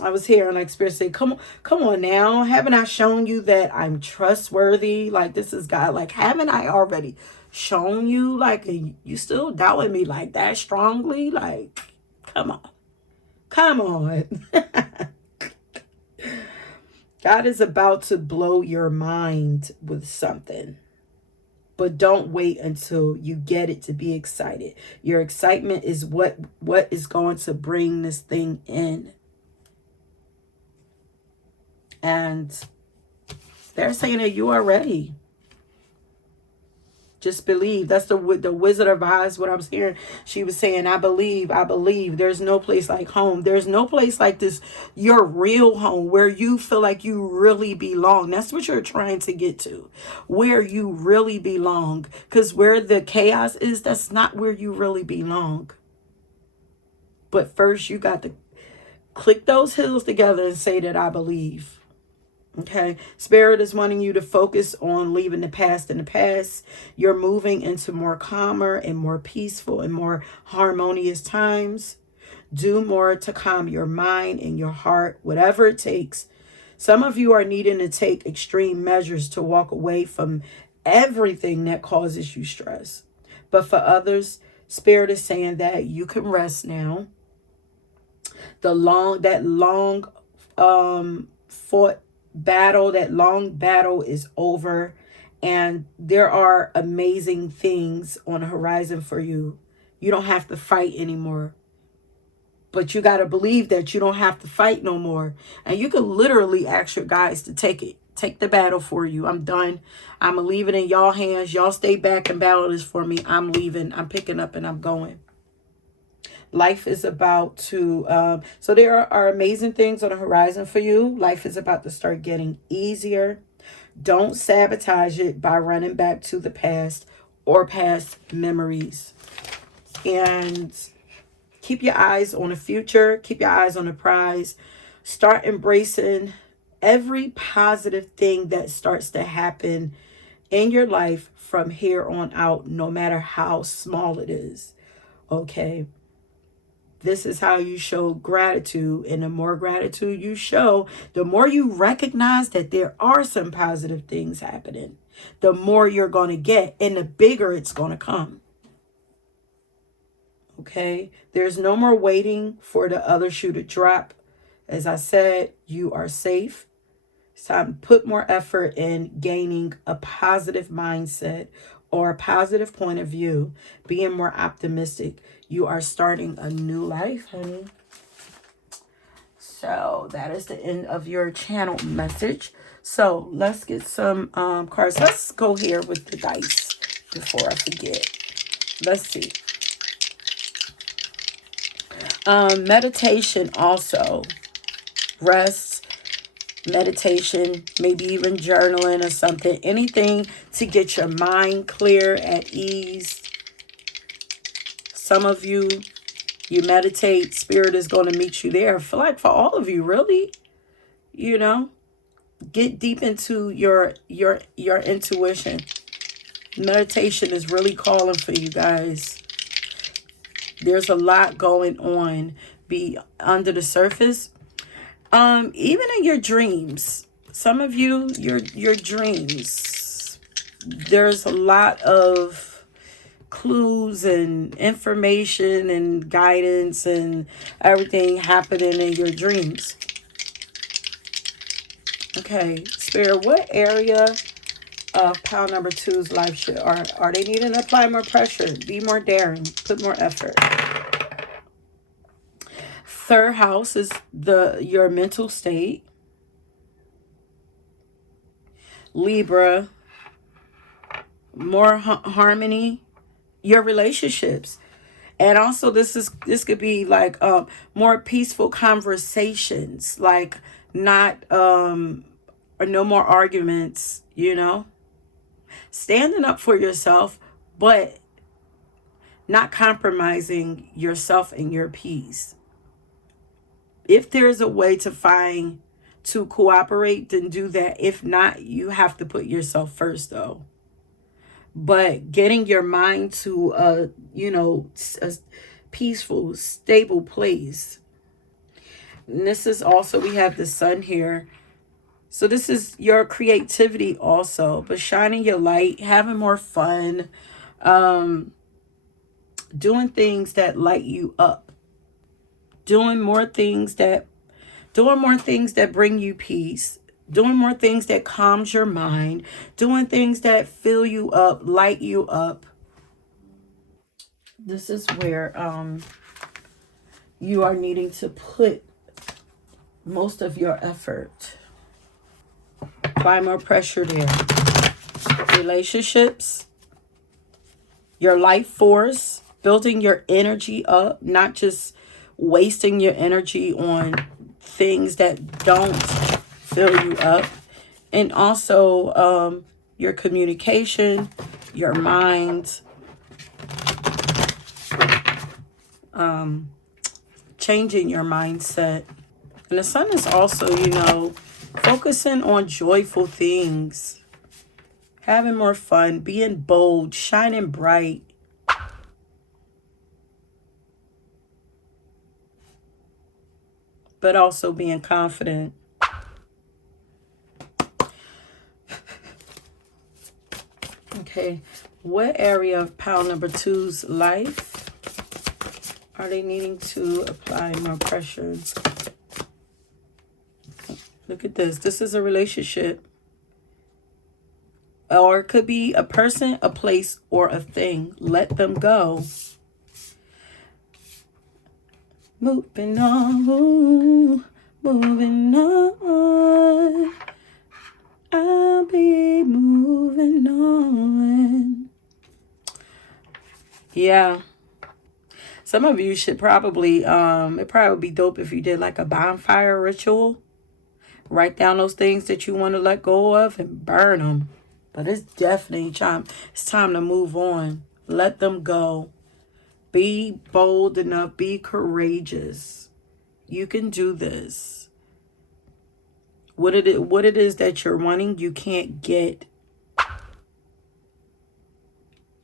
was hearing like Spirit say, come on now. Haven't I shown you that I'm trustworthy? Like, this is God. Like, haven't I already shown you? Like, you still doubting me like that strongly? Like, come on. Come on. God is about to blow your mind with something. But don't wait until you get it to be excited. Your excitement is what is going to bring this thing in. And they're saying that you are ready. Just believe. That's the Wizard of Oz, what I was hearing. She was saying, I believe. There's no place like home. There's no place like this, your real home, where you feel like you really belong. That's what you're trying to get to, where you really belong. Because where the chaos is, that's not where you really belong. But first, you got to click those heels together and say that I believe. Okay, Spirit is wanting you to focus on leaving the past in the past. You're moving into more calmer and more peaceful and more harmonious times. Do more to calm your mind and your heart, whatever it takes. Some of you are needing to take extreme measures to walk away from everything that causes you stress. But for others, Spirit is saying that you can rest now. That long fought battle, that long battle is over, and there are amazing things on the horizon for you. You don't have to fight anymore. But you got to believe that you don't have to fight no more. And you can literally ask your guides to take it. Take the battle for you. I'm done. I'm going to leave it in y'all hands. Y'all stay back and battle this for me. I'm leaving. I'm picking up and I'm going. Life is about to, so there are amazing things on the horizon for you. Life is about to start getting easier. Don't sabotage it by running back to the past or past memories. And keep your eyes on the future. Keep your eyes on the prize. Start embracing every positive thing that starts to happen in your life from here on out, no matter how small it is. Okay? This is how you show gratitude. And the more gratitude you show, the more you recognize that there are some positive things happening, the more you're going to get and the bigger it's going to come. Okay, there's no more waiting for the other shoe to drop. As I said, you are safe. It's time to put more effort in gaining a positive mindset or a positive point of view, being more optimistic. You are starting a new life, honey. So that is the end of your channel message. So let's get some cards. Let's go here with the dice before I forget. Let's see. Meditation also. Rest, meditation, maybe even journaling or something. Anything to get your mind clear, at ease. Some of you, you meditate, spirit is going to meet you there. I feel like for all of you, really, you know, get deep into your intuition. Meditation is really calling for you guys. There's a lot going on be under the surface. Even in your dreams, some of you, your dreams, there's a lot of clues and information and guidance and everything happening in your dreams. Okay, Spirit, what area of pile number 2's life are they needing to apply more pressure, be more daring, put more effort? Third house is your mental state. Libra, more harmony, your relationships. And also this could be like more peaceful conversations, like not or no more arguments, you know. Standing up for yourself, but not compromising yourself and your peace. If there's a way to cooperate, then do that. If not, you have to put yourself first, though. But getting your mind to a peaceful, stable place. And this is also, we have the sun here. So this is your creativity also, but shining your light, having more fun, doing things that light you up. Doing more things that bring you peace, doing more things that calms your mind, doing things that fill you up, light you up. This is where you are needing to put most of your effort. Apply more pressure there. Relationships, your life force, building your energy up, not just wasting your energy on things that don't fill you up. And also your communication, your mind, changing your mindset. And the sun is also, focusing on joyful things, having more fun, being bold, shining bright. But also being confident. Okay, what area of pile number 2's life are they needing to apply more pressure? Look at this. This is a relationship. Or it could be a person, a place, or a thing. Let them go. Moving on, moving on. I'll be moving on. Yeah. Some of you should probably, it probably would be dope if you did like a bonfire ritual. Write down those things that you want to let go of and burn them. But it's definitely time. It's time to move on. Let them go. Be bold enough. Be courageous. You can do this. What it is that you're wanting, you can't get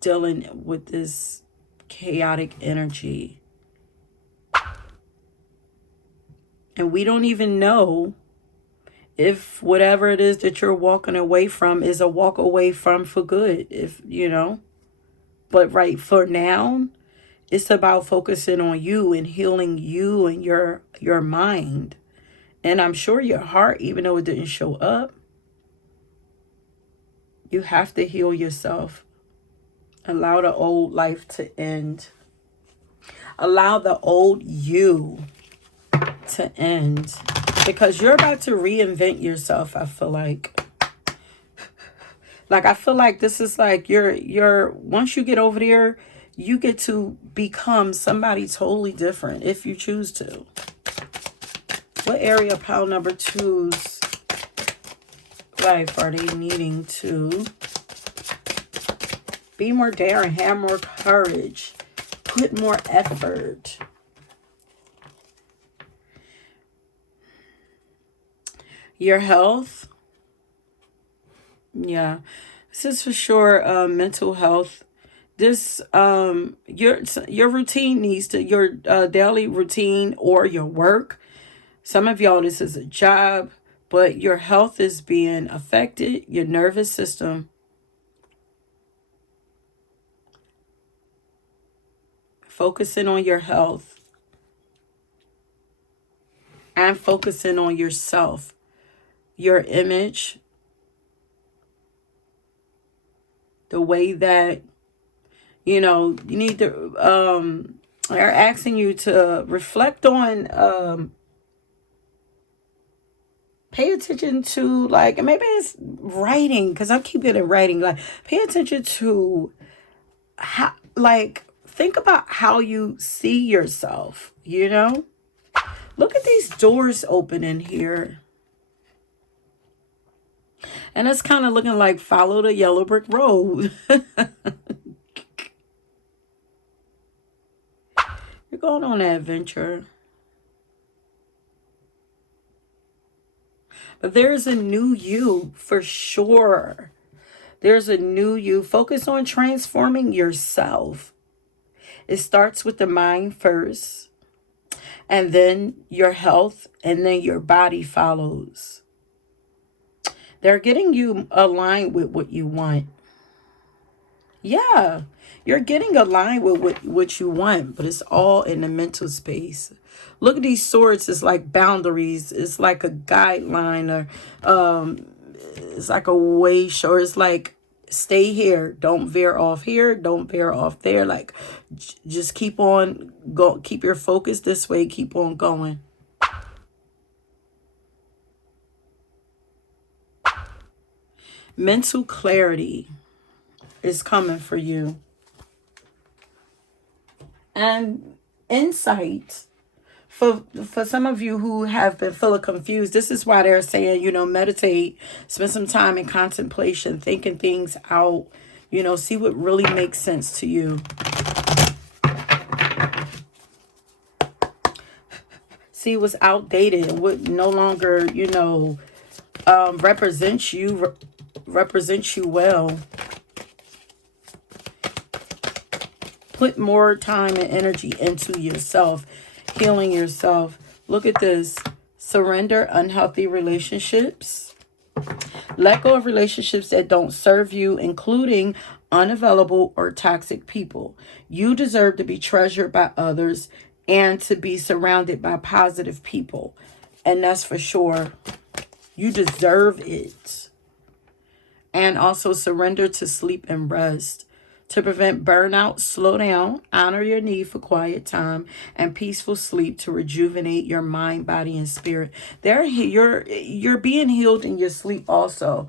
dealing with this chaotic energy. And we don't even know if whatever it is that you're walking away from is a walk away from for good, if you know. But right for now, it's about focusing on you and healing you and your mind. And I'm sure your heart, even though it didn't show up, you have to heal yourself. Allow the old life to end. Allow the old you to end. Because you're about to reinvent yourself, I feel like. Like, I feel like this is like you're once you get over there, you get to become somebody totally different if you choose to. What area of pile number 2's life are they needing to be more daring, have more courage, put more effort? Your health. Yeah, this is for sure mental health. This your routine needs to, your daily routine or your work. Some of y'all, this is a job, but your health is being affected, your nervous system. Focusing on your health and focusing on yourself, your image, the way that, you know, you need to, they're asking you to reflect on, pay attention to, like, maybe it's writing, because I keep getting writing. Like, pay attention to how, like, think about how you see yourself, you know? Look at these doors open in here. And it's kind of looking like follow the yellow brick road. You're going on an adventure. But there's a new you for sure. There's a new you. Focus on transforming yourself. It starts with the mind first, and then your health, and then your body follows. They're getting you aligned with what you want. Yeah, you're getting aligned with what you want, but it's all in the mental space. Look at these swords. It's like boundaries. It's like a guideline, or it's like a way show. It's like, stay here. Don't veer off here. Don't veer off there. Like, just keep on go. Keep your focus this way. Keep on going. Mental clarity is coming for you. And insight. For some of you who have been feeling confused, this is why they're saying, you know, meditate, spend some time in contemplation, thinking things out, you know, see what really makes sense to you. See what's outdated and what no longer, you know, represents you well. Put more time and energy into yourself, healing yourself. Look at this. Surrender unhealthy relationships. Let go of relationships that don't serve you, including unavailable or toxic people. You deserve to be treasured by others and to be surrounded by positive people. And that's for sure. You deserve it. And also surrender to sleep and rest. To prevent burnout, slow down, honor your need for quiet time and peaceful sleep to rejuvenate your mind, body, and spirit. You're being healed in your sleep also.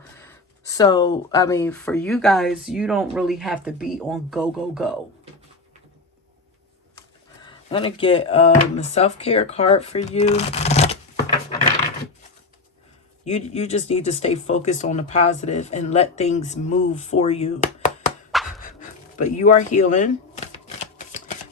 So, I mean, for you guys, you don't really have to be on go, go, go. I'm going to get a self-care card for you. You just need to stay focused on the positive and let things move for you. But you are healing.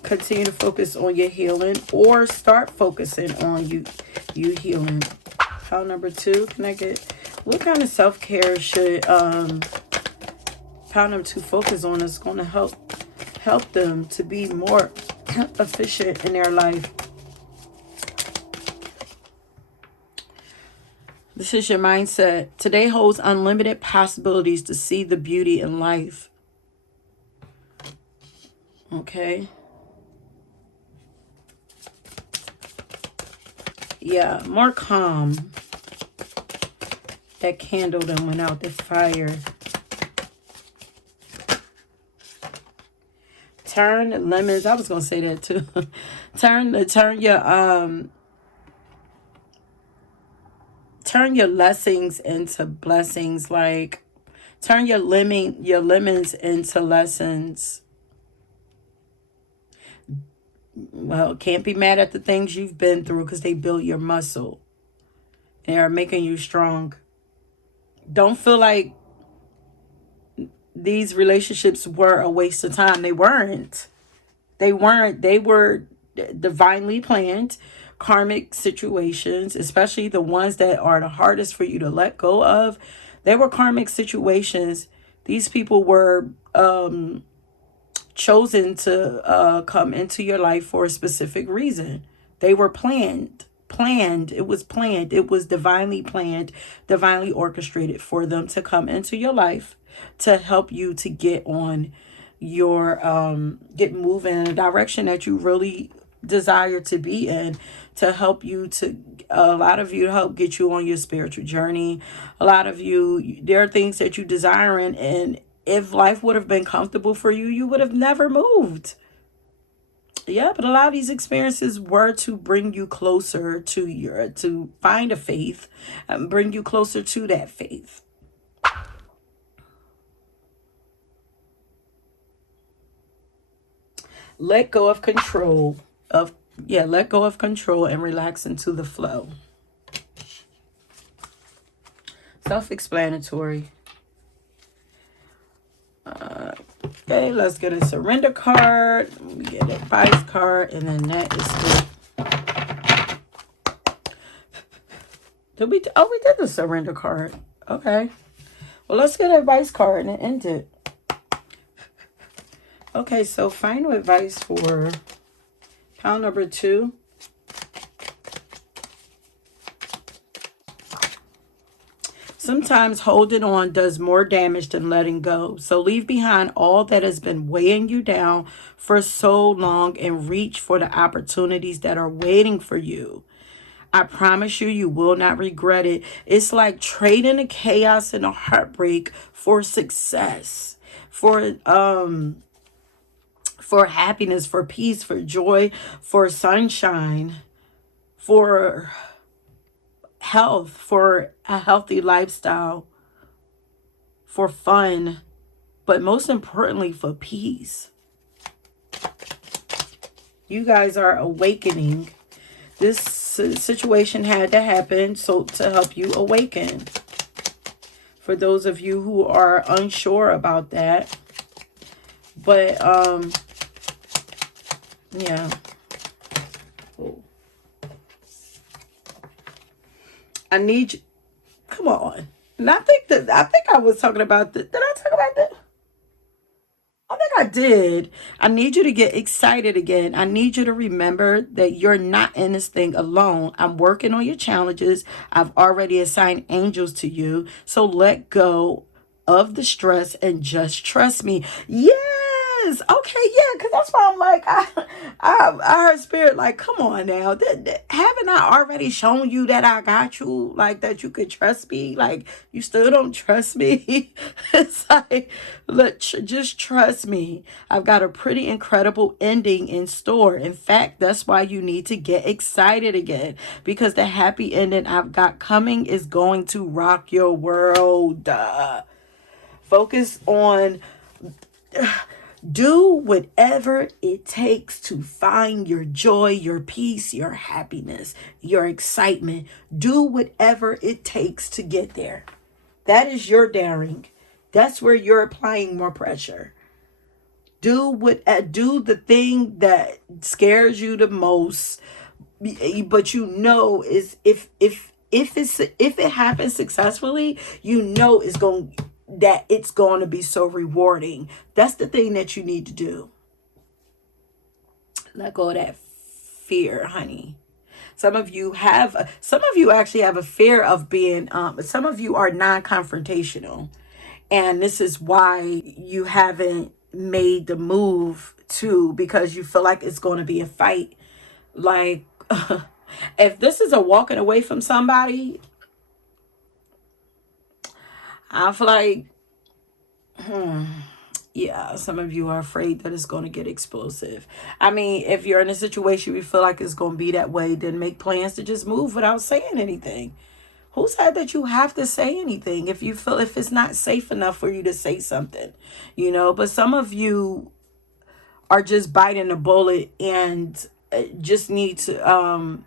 Continue to focus on your healing or start focusing on you healing. Pile number 2, can I get, what kind of self-care should pile number 2 focus on is going to help them to be more efficient in their life? This is your mindset. Today holds unlimited possibilities to see the beauty in life. Okay. Yeah, more calm. That candle that went out, the fire. Turn lemons. I was gonna say that too. turn your lessons into blessings. Like turn your lemons into lessons. Well, can't be mad at the things you've been through because they build your muscle. They are making you strong. Don't feel like these relationships were a waste of time. They weren't. They were divinely planned karmic situations, especially the ones that are the hardest for you to let go of. They were karmic situations. These people were chosen to come into your life for a specific reason. They were planned. It was planned. It was divinely planned, divinely orchestrated for them to come into your life to help you to get on your get moving in a direction that you really desire to be in, to help you to a lot of you to help get you on your spiritual journey. A lot of you, there are things that you desire, and if life would have been comfortable for you, you would have never moved. Yeah, but a lot of these experiences were to bring you closer to find a faith and bring you closer to that faith. Let go of control let go of control and relax into the flow. Self-explanatory. Okay, let's get a surrender card. We get an advice card, and then that is the. We did the surrender card. Okay. Well, let's get an advice card and end it. Okay, so final advice for pile number 2. Sometimes holding on does more damage than letting go. So leave behind all that has been weighing you down for so long and reach for the opportunities that are waiting for you. I promise you, you will not regret it. It's like trading the chaos and the heartbreak for success, for happiness, for peace, for joy, for sunshine, for health, for a healthy lifestyle, for fun, but most importantly, for peace. You guys are awakening. This situation had to happen so to help you awaken. For those of you who are unsure about that, but yeah. I need you. Come on. And I think I was talking about that. Did I talk about that? I think I did. I need you to get excited again. I need you to remember that you're not in this thing alone. I'm working on your challenges. I've already assigned angels to you. So let go of the stress and just trust me. Yes. Yes. Okay. Yeah. Because that's why I'm like, I heard spirit like, come on now. Haven't I already shown you that I got you? Like that you could trust me? Like you still don't trust me? It's like, just trust me. I've got a pretty incredible ending in store. In fact, that's why you need to get excited again, because the happy ending I've got coming is going to rock your world. Focus on, do whatever it takes to find your joy, your peace, your happiness, your excitement. Do whatever it takes to get there. That is your daring. That's where you're applying more pressure. Do the thing that scares you the most, but you know is if it happens successfully, you know it's going to be so rewarding. That's the thing that you need to do. Let go of that fear, honey. Some of you actually have a fear of being, some of you are non-confrontational. And this is why you haven't made the move because you feel like it's going to be a fight. Like, if this is a walking away from somebody, I feel like, yeah, some of you are afraid that it's going to get explosive. I mean, if you're in a situation you feel like it's going to be that way, then make plans to just move without saying anything. Who said that you have to say anything if it's not safe enough for you to say something, But some of you are just biting the bullet and just need to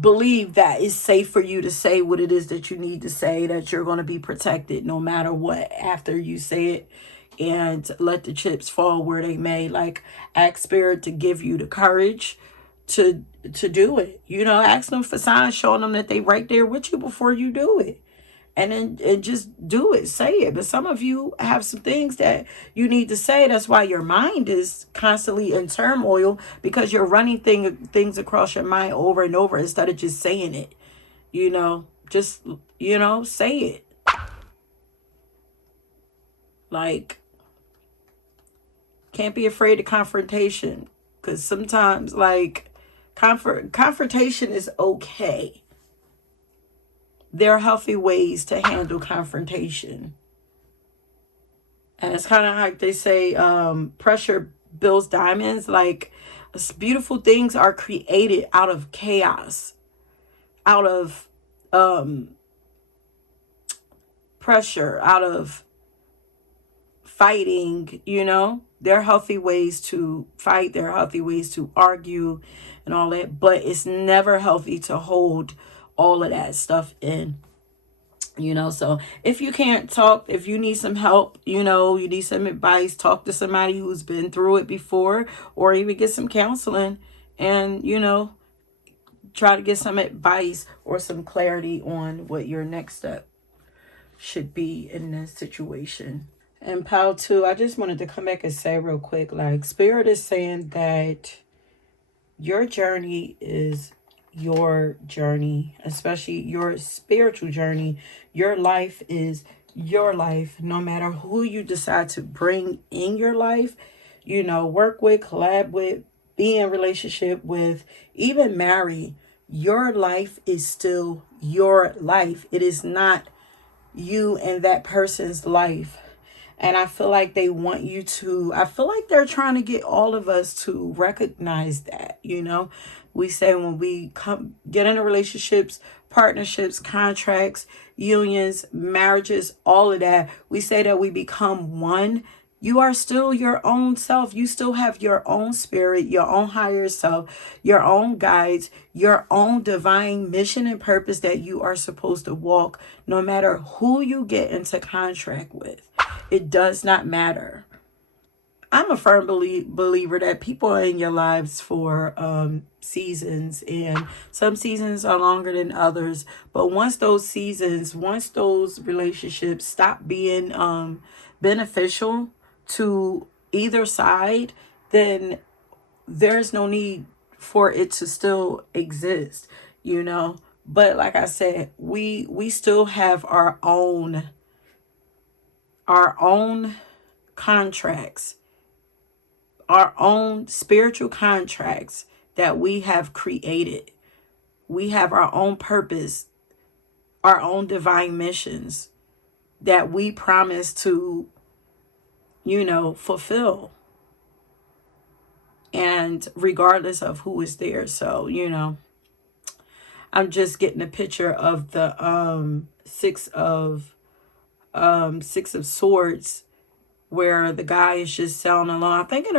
believe that it's safe for you to say what it is that you need to say, that you're going to be protected no matter what after you say it, and let the chips fall where they may. Like, ask spirit to give you the courage to do it. Ask them for signs showing them that they right there with you before you do it. And just do it, say it. But some of you have some things that you need to say. That's why your mind is constantly in turmoil, because you're running things across your mind over and over instead of just saying it. Just say it. Like, can't be afraid of confrontation, because sometimes, like, confrontation is okay. There are healthy ways to handle confrontation. And it's kind of like they say, pressure builds diamonds. Like, beautiful things are created out of chaos, out of pressure, out of fighting. There are healthy ways to fight. There are healthy ways to argue and all that. But it's never healthy to hold all of that stuff in. So if you can't talk, if you need some help, you need some advice, talk to somebody who's been through it before, or even get some counseling and, try to get some advice or some clarity on what your next step should be in this situation. And pile 2, I just wanted to come back and say real quick, like, spirit is saying that your journey is your journey, especially your spiritual journey. Your life is your life, no matter who you decide to bring in your life, work with, collab with, be in relationship with, even marry. Your life is still your life. It is not you and that person's life. And I feel like I feel like they're trying to get all of us to recognize that, We say when we get into relationships, partnerships, contracts, unions, marriages, all of that, we say that we become one. You are still your own self. You still have your own spirit, your own higher self, your own guides, your own divine mission and purpose that you are supposed to walk, no matter who you get into contract with. It does not matter. I'm a firm believer that people are in your lives for seasons, and some seasons are longer than others. But once those relationships stop being beneficial to either side, then there's no need for it to still exist, But like I said, we still have our own contracts, our own spiritual contracts that we have created. We have our own purpose, our own divine missions that we promise to, fulfill. And regardless of who is there. So, I'm just getting a picture of the six of swords, where the guy is just sailing along. I think an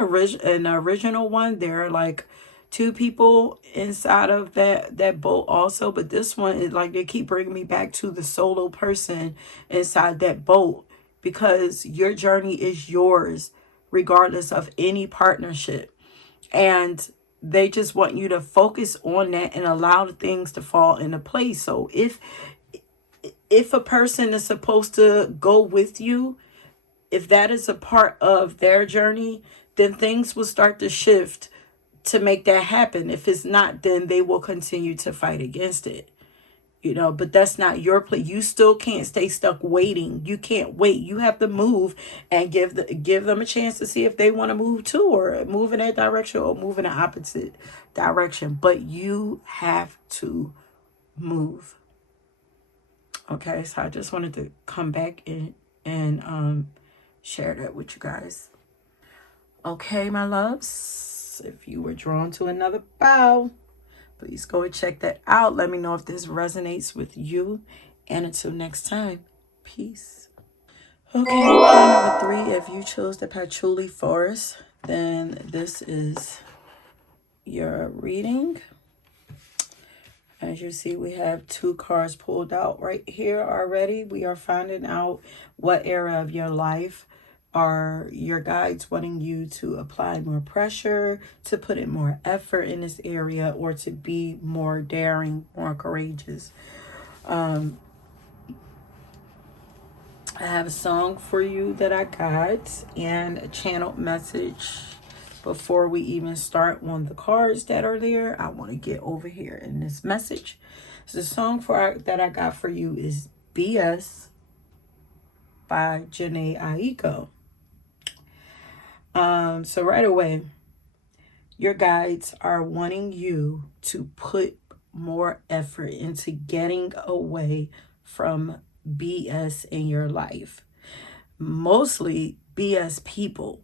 original one, there are like two people inside of that boat also, but this one is like, they keep bringing me back to the solo person inside that boat, because your journey is yours regardless of any partnership. And they just want you to focus on that and allow the things to fall into place. So if a person is supposed to go with you, if that is a part of their journey, then things will start to shift to make that happen. If it's not, then they will continue to fight against it. But that's not your place. You still can't stay stuck waiting. You can't wait. You have to move and give them a chance to see if they want to move too, or move in that direction, or move in the opposite direction. But you have to move. Okay, so I just wanted to come back in and share that with you guys. Okay, my loves, if you were drawn to another bow, please go and check that out. Let me know if this resonates with you. And until next time, peace. Okay, pile number 3. If you chose the patchouli forest, then this is your reading. As you see, we have 2 cards pulled out right here already. We are finding out what area of your life are your guides wanting you to apply more pressure, to put in more effort in this area, or to be more daring, more courageous. I have a song for you that I got, and a channeled message. Before we even start on the cards that are there, I want to get over here in this message. So the song that I got for you is BS by Janae Aiko. So right away, your guides are wanting you to put more effort into getting away from BS in your life. Mostly BS people.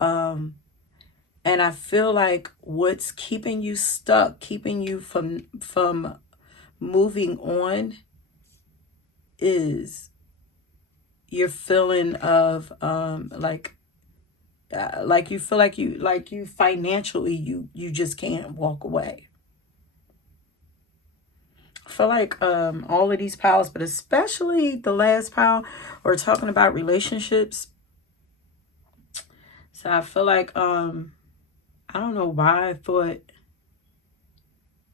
And I feel like what's keeping you stuck, keeping you from moving on, is your feeling of like you feel like you financially you just can't walk away. I feel like all of these piles, but especially the last pile, we're talking about relationships. So I feel like I don't know why I thought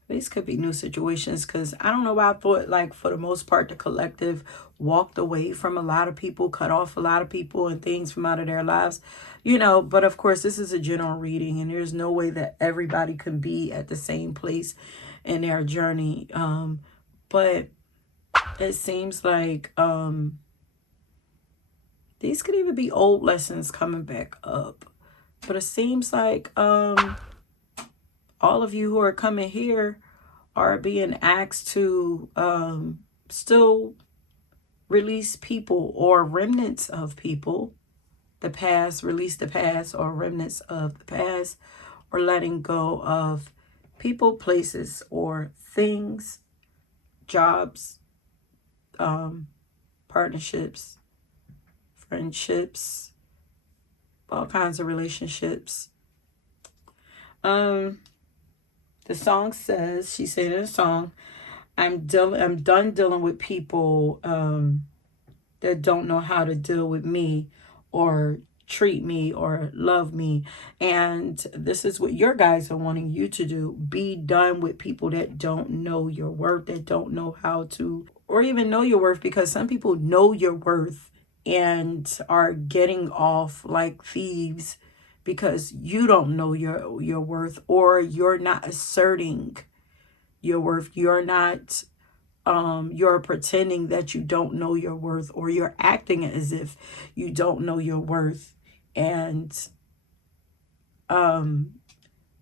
these could be new situations, because I don't know why I thought, like, for the most part, the collective walked away from a lot of people, cut off a lot of people and things from out of their lives, but of course this is a general reading, and there's no way that everybody can be at the same place in their journey. But it seems like these could even be old lessons coming back up. But it seems like all of you who are coming here are being asked to still release people, or remnants of people, the past, release the past, or remnants of the past, or letting go of people, places, or things, jobs, partnerships, friendships, all kinds of relationships. The song says, she said in the song, I'm done dealing with people that don't know how to deal with me, or treat me, or love me. And this is what your guys are wanting you to do. Be done with people that don't know your worth, that don't know how to, or even know your worth, because some people know your worth and are getting off like thieves because you don't know your worth, or you're not asserting your worth. You're not you're pretending that you don't know your worth, or you're acting as if you don't know your worth. And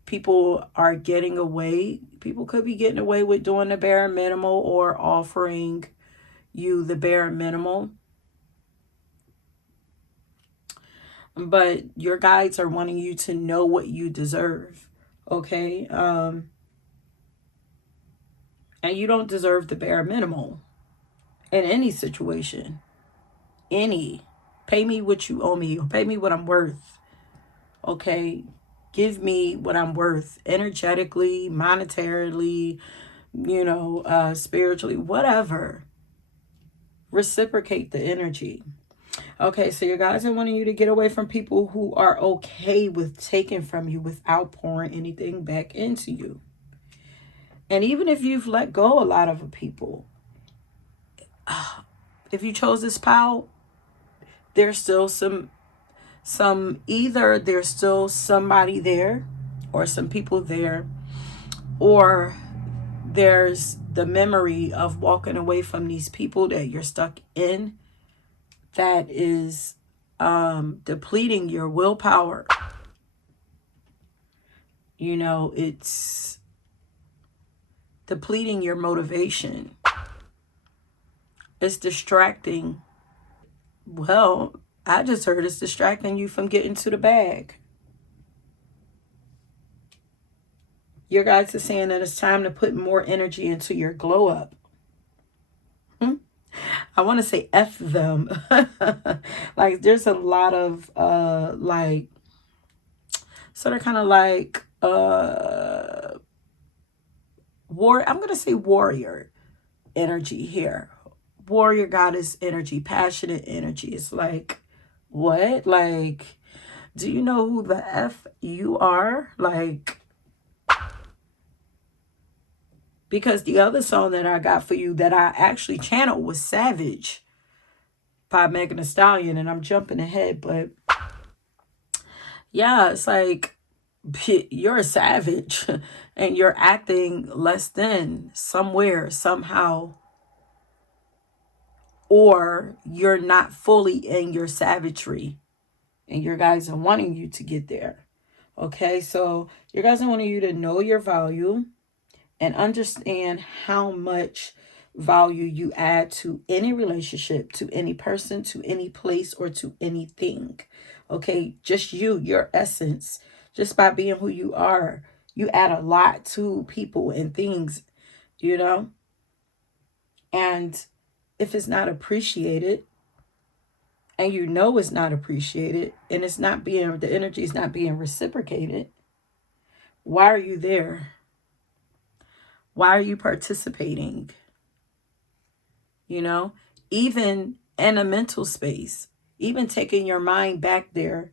people are getting away. People could be getting away with doing the bare minimal or offering you the bare minimal. But your guides are wanting you to know what you deserve. Okay? And you don't deserve the bare minimal in any situation. Any. Pay me what you owe me, or pay me what I'm worth. Okay? Give me what I'm worth, energetically, monetarily, spiritually, whatever. Reciprocate the energy. Okay, so your guys are wanting you to get away from people who are okay with taking from you without pouring anything back into you. And even if you've let go a lot of people, if you chose this pile, there's still either there's still somebody there, or some people there, or there's the memory of walking away from these people that you're stuck in, that is depleting your willpower. It's depleting your motivation. It's distracting. Well, I just heard it's distracting you from getting to the bag. Your guides are saying that it's time to put more energy into your glow up. I want to say F them. Like, there's a lot of sort of kind of like I'm going to say warrior energy here. Warrior goddess energy, passionate energy. It's like, what? Like, do you know who the F you are? Like, because the other song that I got for you that I actually channeled was Savage by Megan Thee Stallion, and I'm jumping ahead, but yeah, it's like, you're a savage and you're acting less than somewhere, somehow, or you're not fully in your savagery, and your guys are wanting you to get there. Okay, so your guys are wanting you to know your value and understand how much value you add to any relationship, to any person, to any place, or to anything. Okay, just your essence, just by being who you are, you add a lot to people and things, and if it's not appreciated, and it's not appreciated, and the energy is not being reciprocated, why are you there? Why are you participating? Even in a mental space, even taking your mind back there,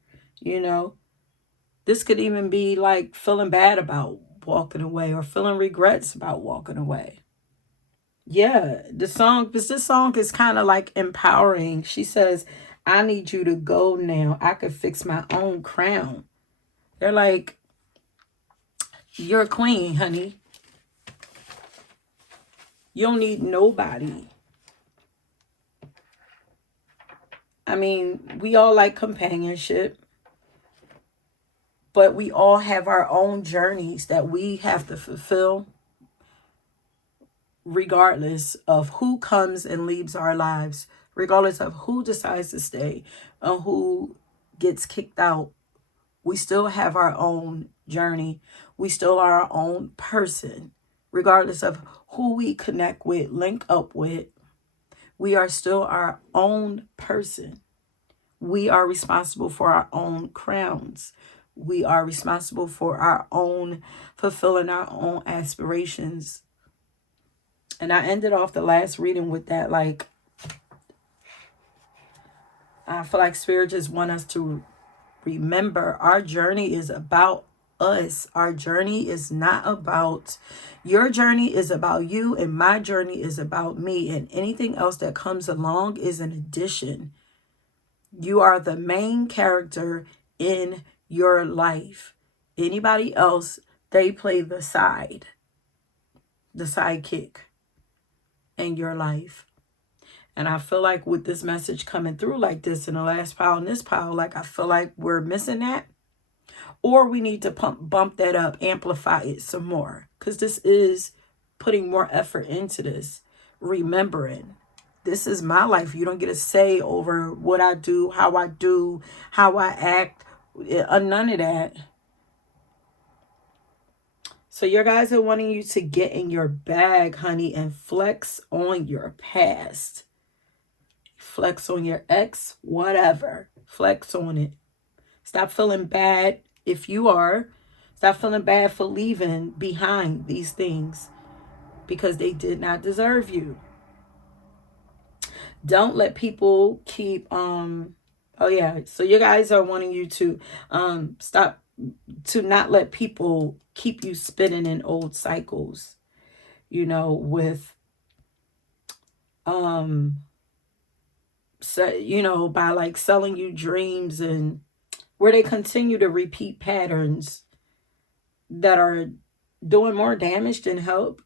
this could even be like feeling bad about walking away, or feeling regrets about walking away. Yeah, this song is kind of like empowering. She says, I need you to go now. I could fix my own crown. They're like, you're a queen, honey. You don't need nobody. I mean, we all like companionship, but we all have our own journeys that we have to fulfill, regardless of who comes and leaves our lives, regardless of who decides to stay and who gets kicked out. We still have our own journey. We still are our own person, regardless of who we connect with, link up with. We are still our own person. We are responsible for our own crowns. We are responsible for our own fulfilling our own aspirations. And I ended off the last reading with that, like, I feel like Spirit just want us to remember our journey is about us. Our journey is not about, your journey is about you, and my journey is about me. And anything else that comes along is an addition. You are the main character in your life. Anybody else, they play the sidekick. in your life. And I feel like with this message coming through like this in the last pile and this pile, like I feel like we're missing that. Or we need to bump that up, amplify it some more. Because this is putting more effort into this. Remembering, this is my life. You don't get a say over what I do, how I act. None of that. So your guys are wanting you to get in your bag, honey, and flex on your past. Flex on your ex, whatever. Flex on it. Stop feeling bad if you are. Stop feeling bad for leaving behind these things because they did not deserve you. Don't let people keep oh yeah, so you guys are wanting you to stop, to not let people keep you spinning in old cycles, you know, with so, you know, by like selling you dreams, and where they continue to repeat patterns that are doing more damage than help.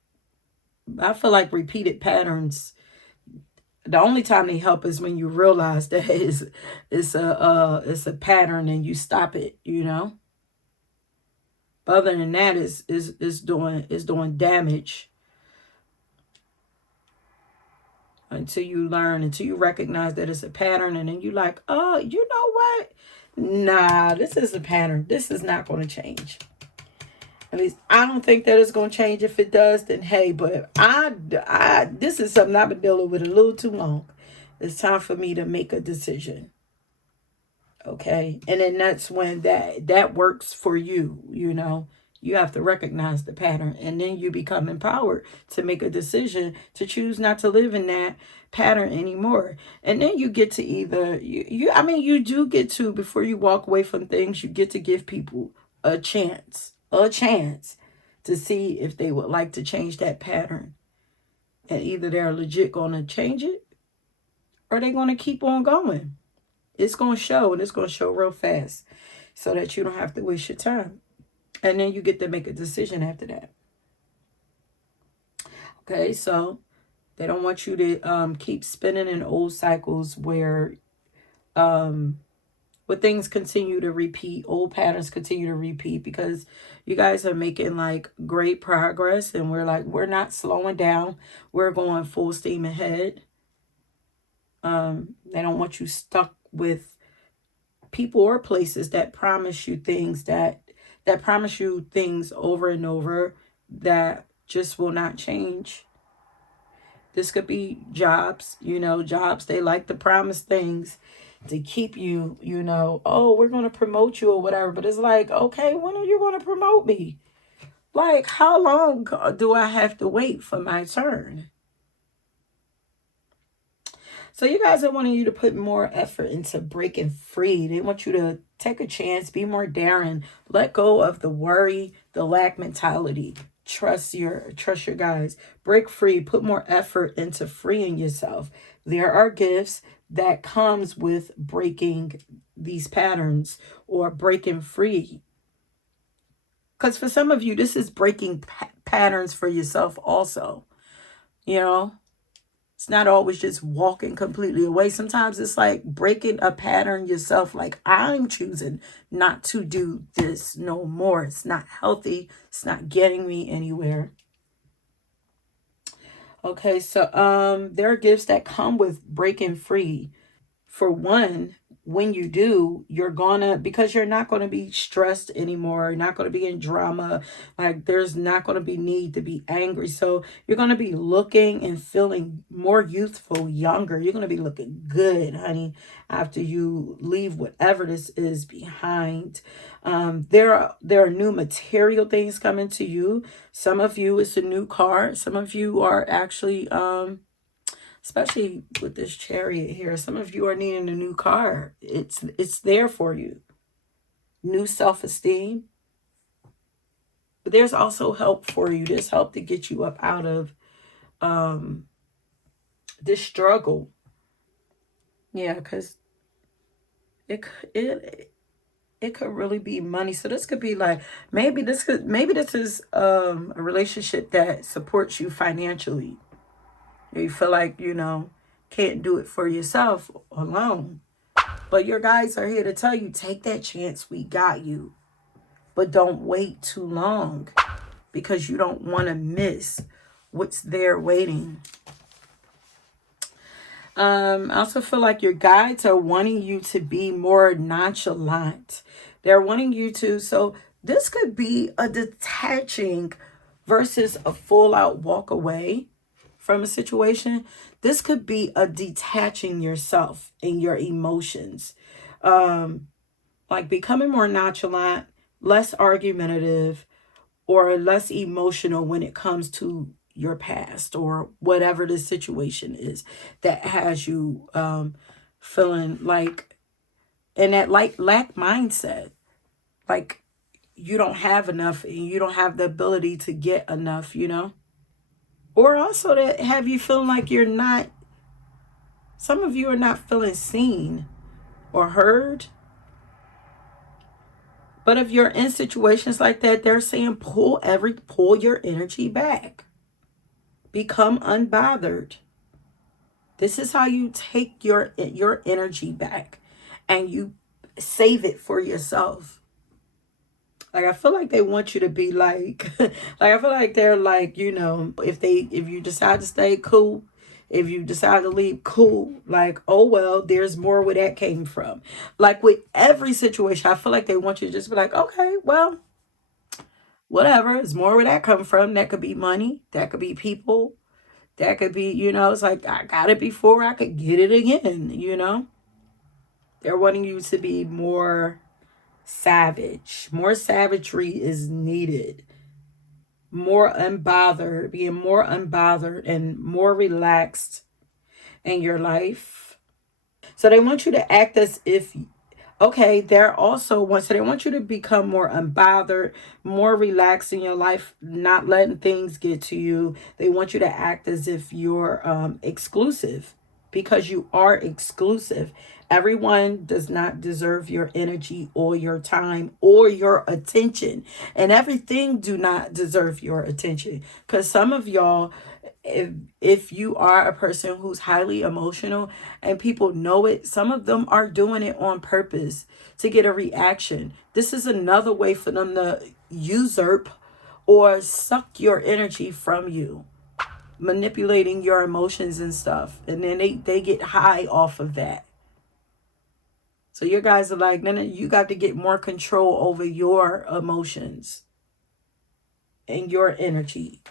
I feel like repeated patterns, the only time they help is when you realize that it's a pattern and you stop it, you know. But other than that, is doing damage until you learn, until you recognize that it's a pattern, and then you like, oh, you know what? Nah, this is a pattern. This is not going to change. At least I don't think that it's going to change. If it does, then hey, but this is something I've been dealing with a little too long. It's time for me to make a decision. Okay. And then that's when that works for you, you know. You have to recognize the pattern, and then you become empowered to make a decision to choose not to live in that pattern anymore. And then you get to either you do get to, before you walk away from things, you get to give people a chance to see if they would like to change that pattern. And either they're legit going to change it, or they're going to keep on going. It's going to show, and it's going to show real fast, so that you don't have to waste your time. And then you get to make a decision after that. Okay, so they don't want you to keep spinning in old cycles where things continue to repeat, old patterns continue to repeat, because you guys are making like great progress, and we're not slowing down. We're going full steam ahead. They don't want you stuck with people or places that promise you things that promise you things over and over that just will not change. This could be jobs, you know, jobs. They like to promise things to keep you, you know, oh, we're going to promote you or whatever. But it's like, okay, when are you going to promote me? Like, how long do I have to wait for my turn? So you guys are wanting you to put more effort into breaking free. They want you to take a chance, be more daring, let go of the worry, the lack mentality. Trust your guys. Break free, put more effort into freeing yourself. There are gifts that comes with breaking these patterns or breaking free. Because for some of you, this is breaking patterns for yourself also. You know, it's not always just walking completely away. Sometimes it's like breaking a pattern yourself. Like, I'm choosing not to do this no more. It's not healthy. It's not getting me anywhere. Okay, so there are gifts that come with breaking free. For one, when you do, because you're not gonna be stressed anymore. You're not gonna be in drama. Like, there's not gonna be need to be angry. So you're gonna be looking and feeling more youthful, younger. You're gonna be looking good, honey, after you leave whatever this is behind. There are new material things coming to you. Some of you, it's a new car. Some of you are actually especially with this Chariot here, some of you are needing a new car. It's there for you. New self-esteem. But there's also help for you. There's help to get you up out of this struggle. Yeah, because it could really be money. So this could be like, maybe this is a relationship that supports you financially. You feel like, can't do it for yourself alone. But your guides are here to tell you, take that chance. We got you. But don't wait too long, because you don't want to miss what's there waiting. I also feel like your guides are wanting you to be more nonchalant. They're wanting you to, so this could be a detaching versus a full out walk away from a situation. This could be a detaching yourself and your emotions. Like becoming more nonchalant, less argumentative, or less emotional when it comes to your past or whatever the situation is that has you feeling like in that like lack mindset, like you don't have enough and you don't have the ability to get enough, or also that have you feeling like you're not, some of you are not feeling seen or heard. But if you're in situations like that, they're saying pull your energy back. Become unbothered. This is how you take your energy back and you save it for yourself. Like I feel like they want you to be like like I feel like they're like, if you decide to stay, cool. If you decide to leave, cool. Like, oh well, there's more where that came from. Like with every situation, I feel like they want you to just be like, okay, well, whatever. There's more where that come from. That could be money. That could be people. That could be, it's like I got it before, I could get it again. They're wanting you to be more savage. More savagery is needed. More unbothered, being more unbothered and more relaxed in your life. So they want you to act as if, okay, they're also so they want you to become more unbothered, more relaxed in your life, not letting things get to you. They want you to act as if you're exclusive, because you are exclusive. Everyone does not deserve your energy or your time or your attention, and everything do not deserve your attention, because some of y'all, if you are a person who's highly emotional and people know it, some of them are doing it on purpose to get a reaction. This is another way for them to usurp or suck your energy from you, manipulating your emotions and stuff, and then they get high off of that. So your guys are like, no, you got to get more control over your emotions and your energy.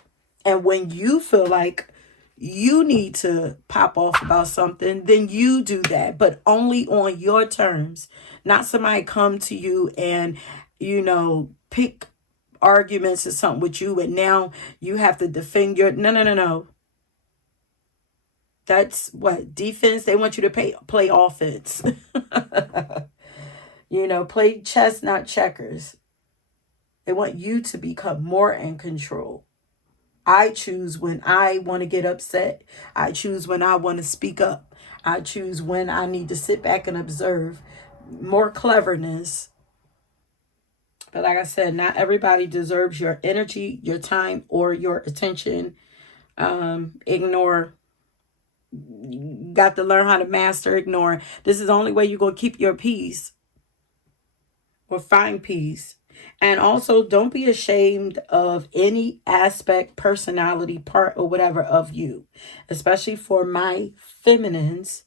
And when you feel like you need to pop off about something, then you do that, but only on your terms. Not somebody come to you and, pick arguments or something with you, and now you have to defend your, no. That's what defense. They want you to play offense. Play chess, not checkers. They want you to become more in control. I choose when I want to get upset. I choose when I want to speak up. I choose when I need to sit back and observe. More cleverness. But like I said, not everybody deserves your energy, your time, or your attention. Ignore. You got to learn how to master ignoring. This is the only way you're going to keep your peace or find peace. And also, don't be ashamed of any aspect, personality, part, or whatever of you, especially for my feminines.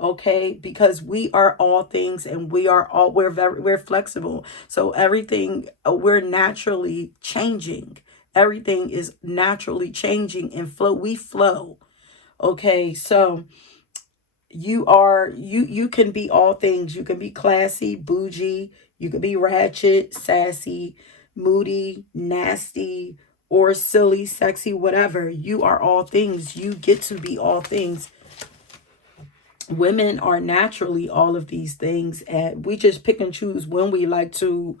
Okay, because we are all things, and we're flexible. So everything, we're naturally changing. Everything is naturally changing and flow. We flow. Okay, so you can be all things. You can be classy, bougie, you can be ratchet, sassy, moody, nasty, or silly, sexy, whatever. You are all things. You get to be all things. Women are naturally all of these things, and we just pick and choose when we like to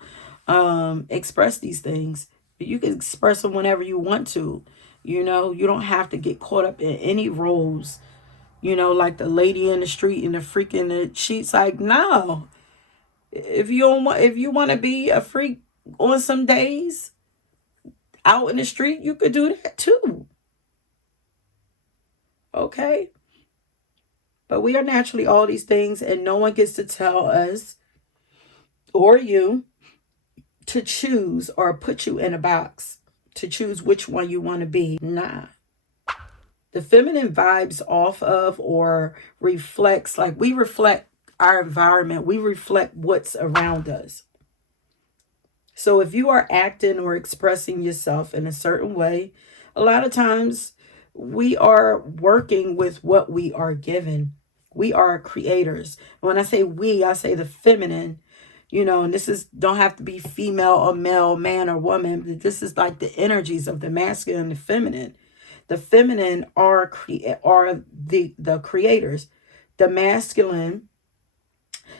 express these things. You can express them whenever you want to. You don't have to get caught up in any roles, like the lady in the street and the freak in the sheets. Like, no. If you want to be a freak on some days out in the street, you could do that too. Okay? But we are naturally all these things, and no one gets to tell us or you to choose or put you in a box to choose which one you want to be. Nah. The feminine vibes off of or reflects, like we reflect our environment, we reflect what's around us. So if you are acting or expressing yourself in a certain way, a lot of times we are working with what we are given. We are creators. When I say we, I say the feminine, and this is don't have to be female or male, man or woman. This is like the energies of the masculine and the feminine. The feminine are the creators. The masculine,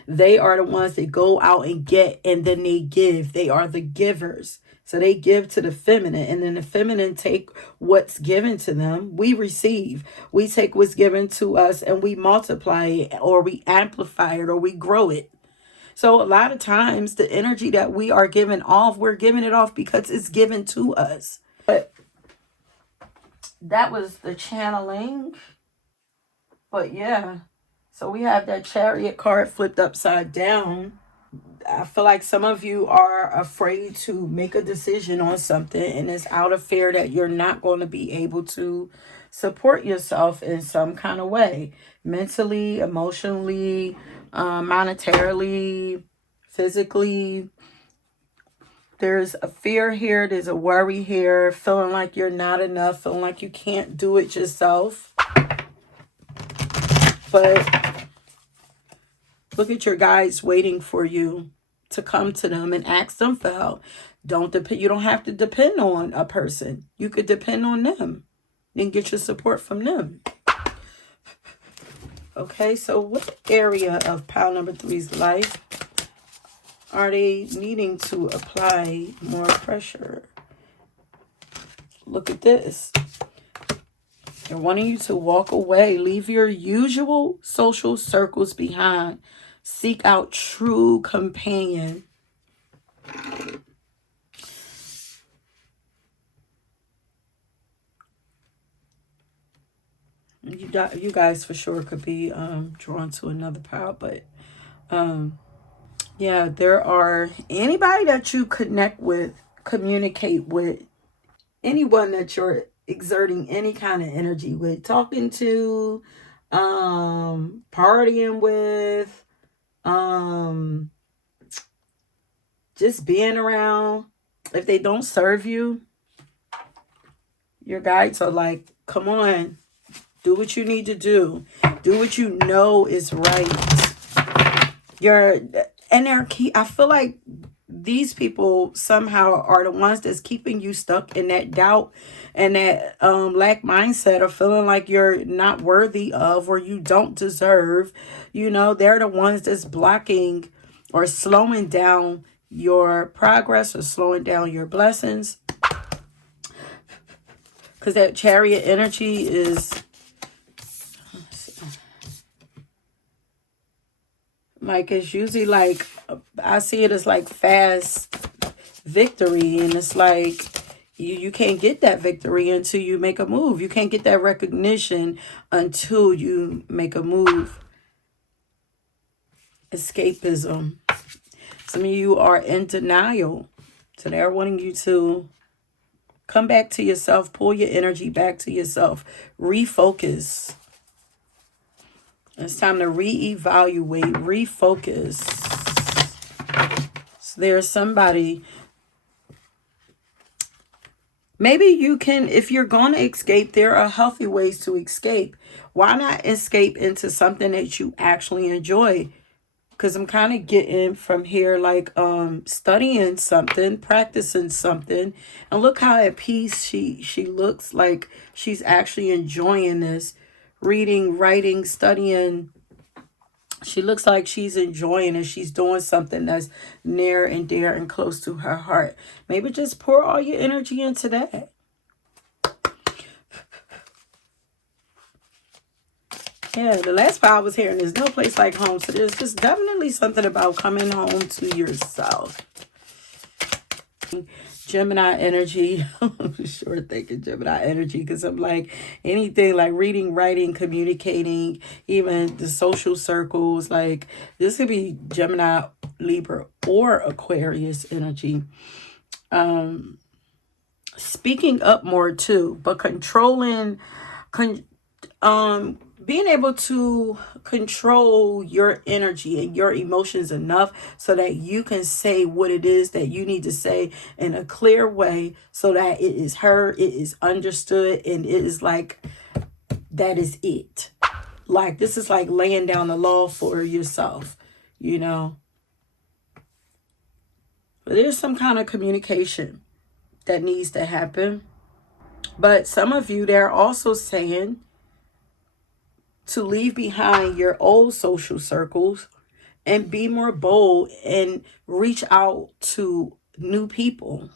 they are the ones that go out and get, and then they give. They are the givers. So they give to the feminine, and then the feminine take what's given to them. We receive. We take what's given to us and we multiply it, or we amplify it, or we grow it. So a lot of times the energy that we are giving off, we're giving it off because it's given to us. But that was the channeling. But yeah. So we have that Chariot card flipped upside down. I feel like some of you are afraid to make a decision on something, and it's out of fear that you're not going to be able to support yourself in some kind of way, mentally, emotionally, monetarily, physically. There's a fear here. There's a worry here, feeling like you're not enough, feeling like you can't do it yourself. But look at your guides waiting for you to come to them and ask them for help. You don't have to depend on a person. You could depend on them and get your support from them. Okay, so what area of pile number 3's life are they needing to apply more pressure? Look at this. They're wanting you to walk away. Leave your usual social circles behind. Seek out true companion. You guys for sure could be drawn to another pile, but yeah, there are anybody that you connect with, communicate with, anyone that you're exerting any kind of energy with, talking to, partying with, just being around. If they don't serve you, your guides are like, come on, do what you need to do. Do what you know is right. I feel like these people somehow are the ones that's keeping you stuck in that doubt and that lack mindset of feeling like you're not worthy of or you don't deserve. They're the ones that's blocking or slowing down your progress or slowing down your blessings. Because that Chariot energy is like, it's usually like, I see it as like fast victory, and it's like you can't get that victory until you make a move. You can't get that recognition until you make a move. Escapism. Some of you are in denial, so they're wanting you to come back to yourself, pull your energy back to yourself, refocus. It's time to reevaluate, refocus. So there's somebody. Maybe you can, if you're going to escape, there are healthy ways to escape. Why not escape into something that you actually enjoy? Because I'm kind of getting from here like studying something, practicing something. And look how at peace she looks, like she's actually enjoying this. Reading, writing, studying. She looks like she's enjoying it. She's doing something that's near and dear and close to her heart. Maybe just pour all your energy into that. Yeah, the last part I was hearing, there's no place like home. So there's just definitely something about coming home to yourself. Gemini energy. I'm sure thinking Gemini energy because I'm like anything like reading, writing, communicating, even the social circles. Like this could be Gemini, Libra, or Aquarius energy. Speaking up more too, but being able to control your energy and your emotions enough so that you can say what it is that you need to say in a clear way so that it is heard, it is understood, and it is like, that is it. Like, this is like laying down the law for yourself, you know. But there's some kind of communication that needs to happen. But some of you, they're also saying to leave behind your old social circles and be more bold and reach out to new people.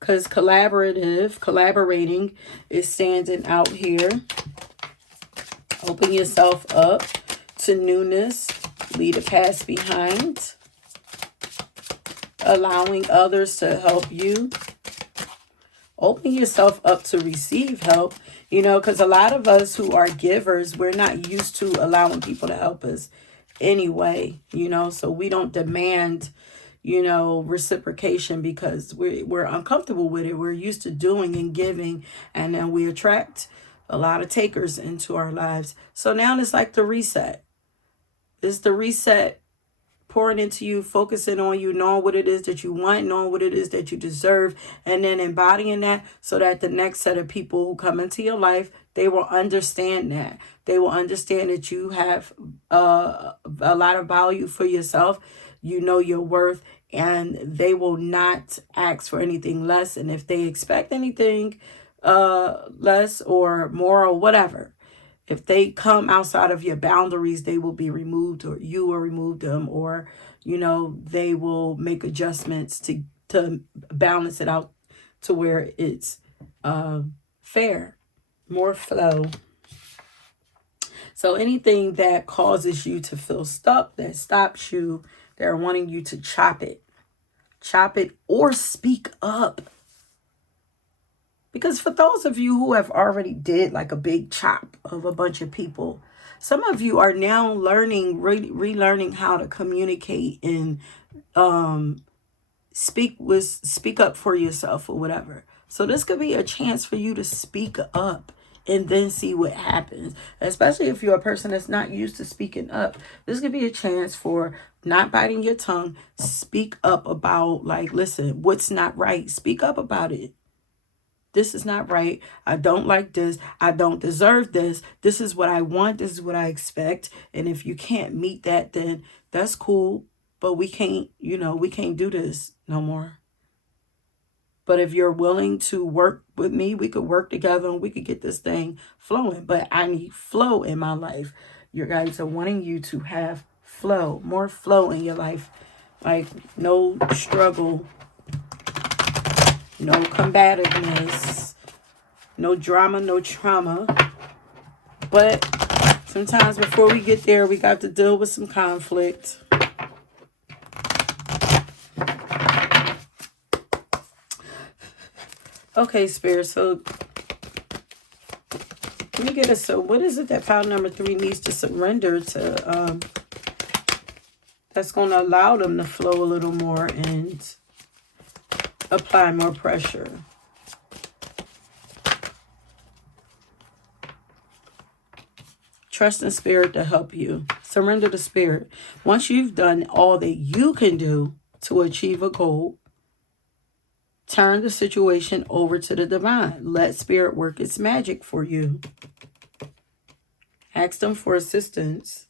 Because collaborating is standing out here. Open yourself up to newness. Leave the past behind. Allowing others to help you. Open yourself up to receive help. You know, because a lot of us who are givers, we're not used to allowing people to help us anyway, you know, so we don't demand, you know, reciprocation because we're uncomfortable with it. We're used to doing and giving, and then we attract a lot of takers into our lives. So now it's like the reset. It's the reset, pouring into you, focusing on you, knowing what it is that you want, knowing what it is that you deserve, and then embodying that so that the next set of people who come into your life, they will understand that. They will understand that you have a lot of value for yourself. You know your worth, and they will not ask for anything less. And if they expect anything less or more or whatever, if they come outside of your boundaries, they will be removed, or you will remove them, or, you know, they will make adjustments to balance it out to where it's fair, more flow. So anything that causes you to feel stuck, that stops you, they're wanting you to chop it or speak up. Because for those of you who have already did like a big chop of a bunch of people, some of you are now learning, relearning how to communicate and speak up for yourself or whatever. So this could be a chance for you to speak up and then see what happens. Especially if you're a person that's not used to speaking up. This could be a chance for not biting your tongue. Speak up about, like, listen, what's not right. Speak up about it. This is not right. I don't like this. I don't deserve this. This is what I want. This is what I expect. And if you can't meet that, then that's cool. But we can't, you know, we can't do this no more. But if you're willing to work with me, we could work together and we could get this thing flowing. But I need flow in my life. Your guys are wanting you to have flow, more flow in your life. Like no struggle, no combativeness, no drama, no trauma. But sometimes before we get there, we got to deal with some conflict. Okay, Spirit, so let me get a, so what is it that pile number 3 needs to surrender to, that's going to allow them to flow a little more and apply more pressure? Trust in Spirit to help you. Surrender to Spirit. Once you've done all that you can do to achieve a goal, turn the situation over to the divine. Let Spirit work its magic for you. Ask them for assistance.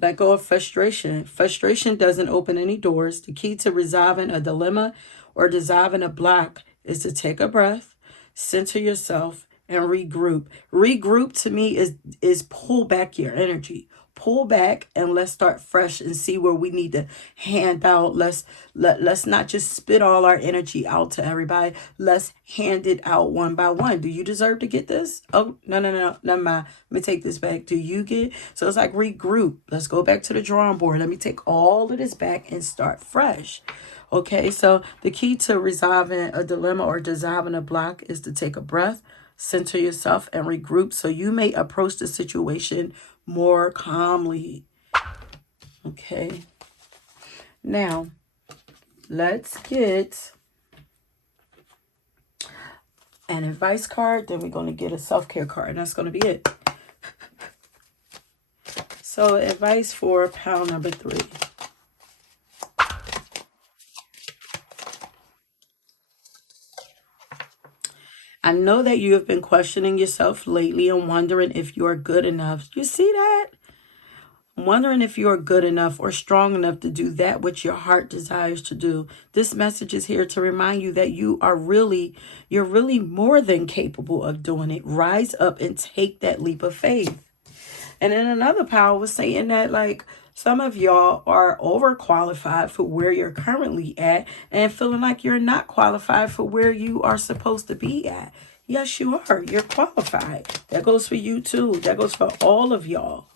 Let go of frustration. Frustration doesn't open any doors. The key to resolving a dilemma or dissolving a block is to take a breath, center yourself, and regroup. Regroup to me is pull back your energy. pull back and let's start fresh and see where we need to hand out. Let's not just spit all our energy out to everybody. Let's hand it out one by one. Do you deserve to get this? Oh, no, never mind. Let me take this back. Do you get? So it's like regroup. Let's go back to the drawing board. Let me take all of this back and start fresh. Okay, so the key to resolving a dilemma or dissolving a block is to take a breath, center yourself, and regroup so you may approach the situation more calmly. Okay, now let's get an advice card. Then we're going to get a self-care card, and that's going to be it. So advice for pile number 3. I know that you have been questioning yourself lately and wondering if you are good enough. You see that? Wondering if you are good enough or strong enough to do that which your heart desires to do. This message is here to remind you that you're really more than capable of doing it. Rise up and take that leap of faith. And then another power was saying that, like, some of y'all are overqualified for where you're currently at and feeling like you're not qualified for where you are supposed to be at. Yes, you are. You're qualified. That goes for you too. That goes for all of y'all.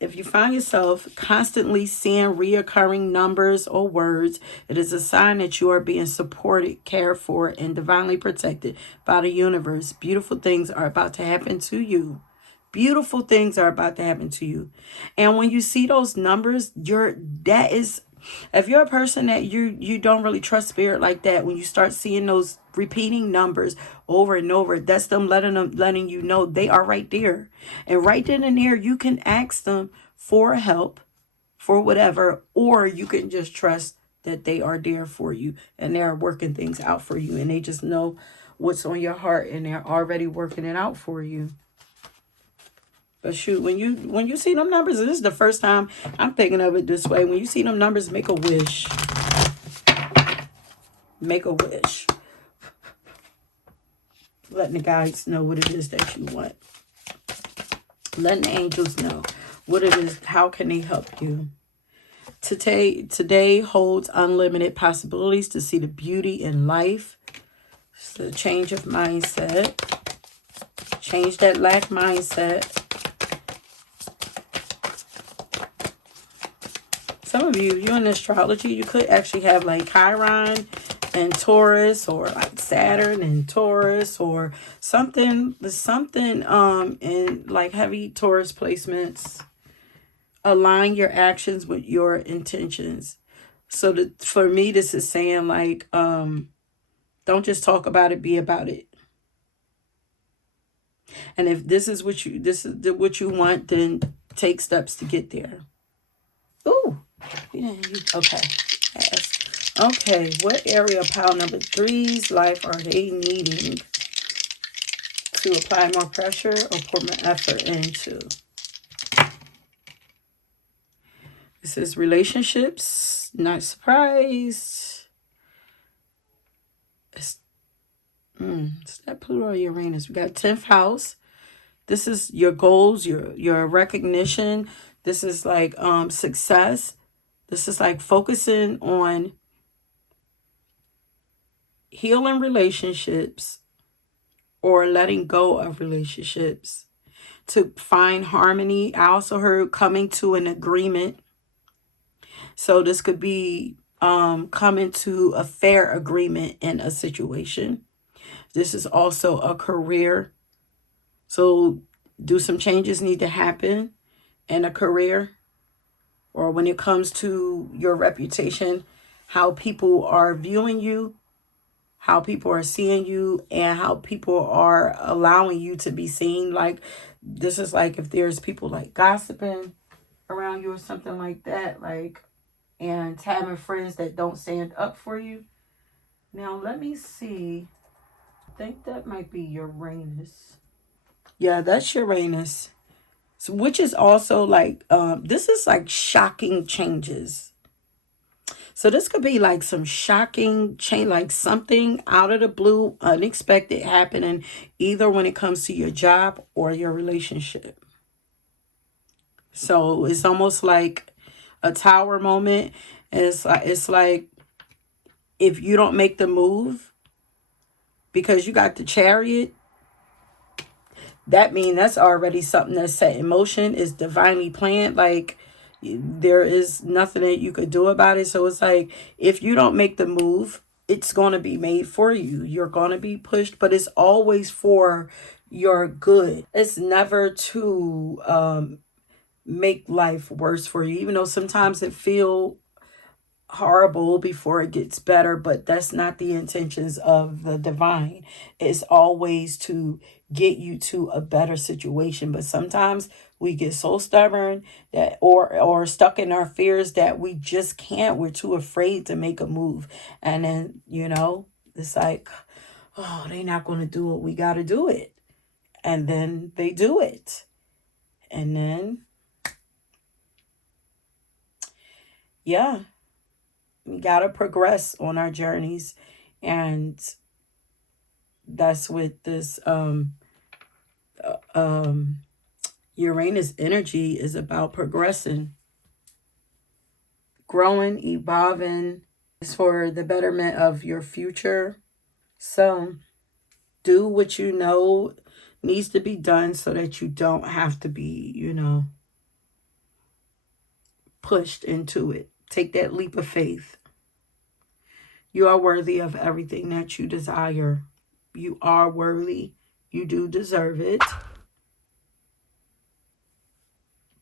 If you find yourself constantly seeing reoccurring numbers or words, it is a sign that you are being supported, cared for, and divinely protected by the universe. Beautiful things are about to happen to you. Beautiful things are about to happen to you. And when you see those numbers, if you're a person that you don't really trust spirit like that, when you start seeing those repeating numbers over and over, that's them letting you know they are right there. And right then and there, you can ask them for help, for whatever, or you can just trust that they are there for you and they're working things out for you, and they just know what's on your heart and they're already working it out for you. But shoot, when you see them numbers, and this is the first time I'm thinking of it this way, when you see them numbers, make a wish. Make a wish. Letting the guides know what it is that you want. Letting the angels know what it is. How can they help you? Today holds unlimited possibilities to see the beauty in life. It's a change of mindset. Change that lack mindset. Some of you, you're in astrology, you could actually have like Chiron and Taurus, or like Saturn and Taurus, or something in like heavy Taurus placements. Align your actions with your intentions. So for me, this is saying like, don't just talk about it, be about it. And if this is what you want, then take steps to get there. Ooh. Okay. Yes. Okay. What area of pile number 3's life are they needing to apply more pressure or put more effort into? This is relationships. Not surprised. It's that Pluto or Uranus. We got 10th house. This is your goals, your recognition. This is like success. This is like focusing on healing relationships or letting go of relationships to find harmony. I also heard coming to an agreement. So this could be coming to a fair agreement in a situation. This is also a career. So do some changes need to happen in a career, or when it comes to your reputation, how people are viewing you, how people are seeing you, and how people are allowing you to be seen. Like, this is like if there's people like gossiping around you or something like that, like, and having friends that don't stand up for you. Now, let me see. I think that might be Uranus. Yeah, that's Uranus. So, which is also like, this is like shocking changes. So this could be like some shocking change, like something out of the blue, unexpected happening, either when it comes to your job or your relationship. So it's almost like a tower moment. It's like if you don't make the move because you got the Chariot, that means that's already something that's set in motion, is divinely planned. Like there is nothing that you could do about it. So it's like if you don't make the move, it's going to be made for you. You're going to be pushed, but it's always for your good. It's never to make life worse for you, even though sometimes it feel horrible before it gets better, but that's not the intentions of the divine. It's always to get you to a better situation. But sometimes we get so stubborn that or stuck in our fears that we just can't. We're too afraid to make a move. And then, it's like, oh, they're not going to do it. We got to do it. And then they do it. And then, yeah, we got to progress on our journeys. And that's what this Uranus energy is about: progressing, growing, evolving. It's for the betterment of your future. So do what you know needs to be done so that you don't have to be, pushed into it. Take that leap of faith. You are worthy of everything that you desire. You are worthy. You do deserve it.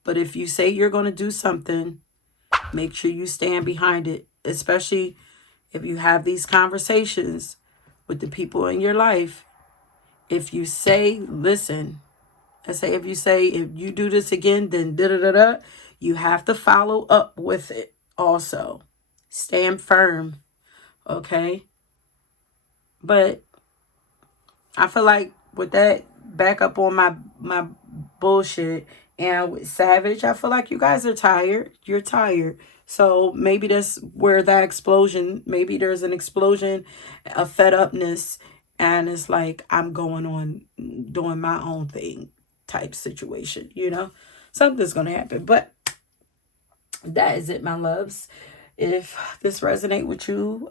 But if you say you're going to do something, make sure you stand behind it, especially if you have these conversations with the people in your life. If you say, listen, if you do this again, then da-da-da-da, you have to follow up with it also. Stand firm, okay? But I feel like with that, back up on my bullshit, and with Savage, I feel like you guys are tired. You're tired. So maybe that's where that explosion, maybe there's an explosion, a fed upness, and it's like I'm going on doing my own thing type situation, Something's going to happen. But that is it, my loves. If this resonate with you,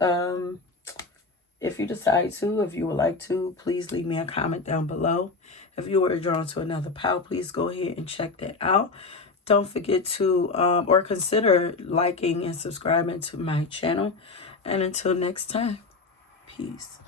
if you decide to, if you would like to, please leave me a comment down below. If you were drawn to another pile, please go ahead and check that out. Don't forget to or consider liking and subscribing to my channel. And until next time, peace.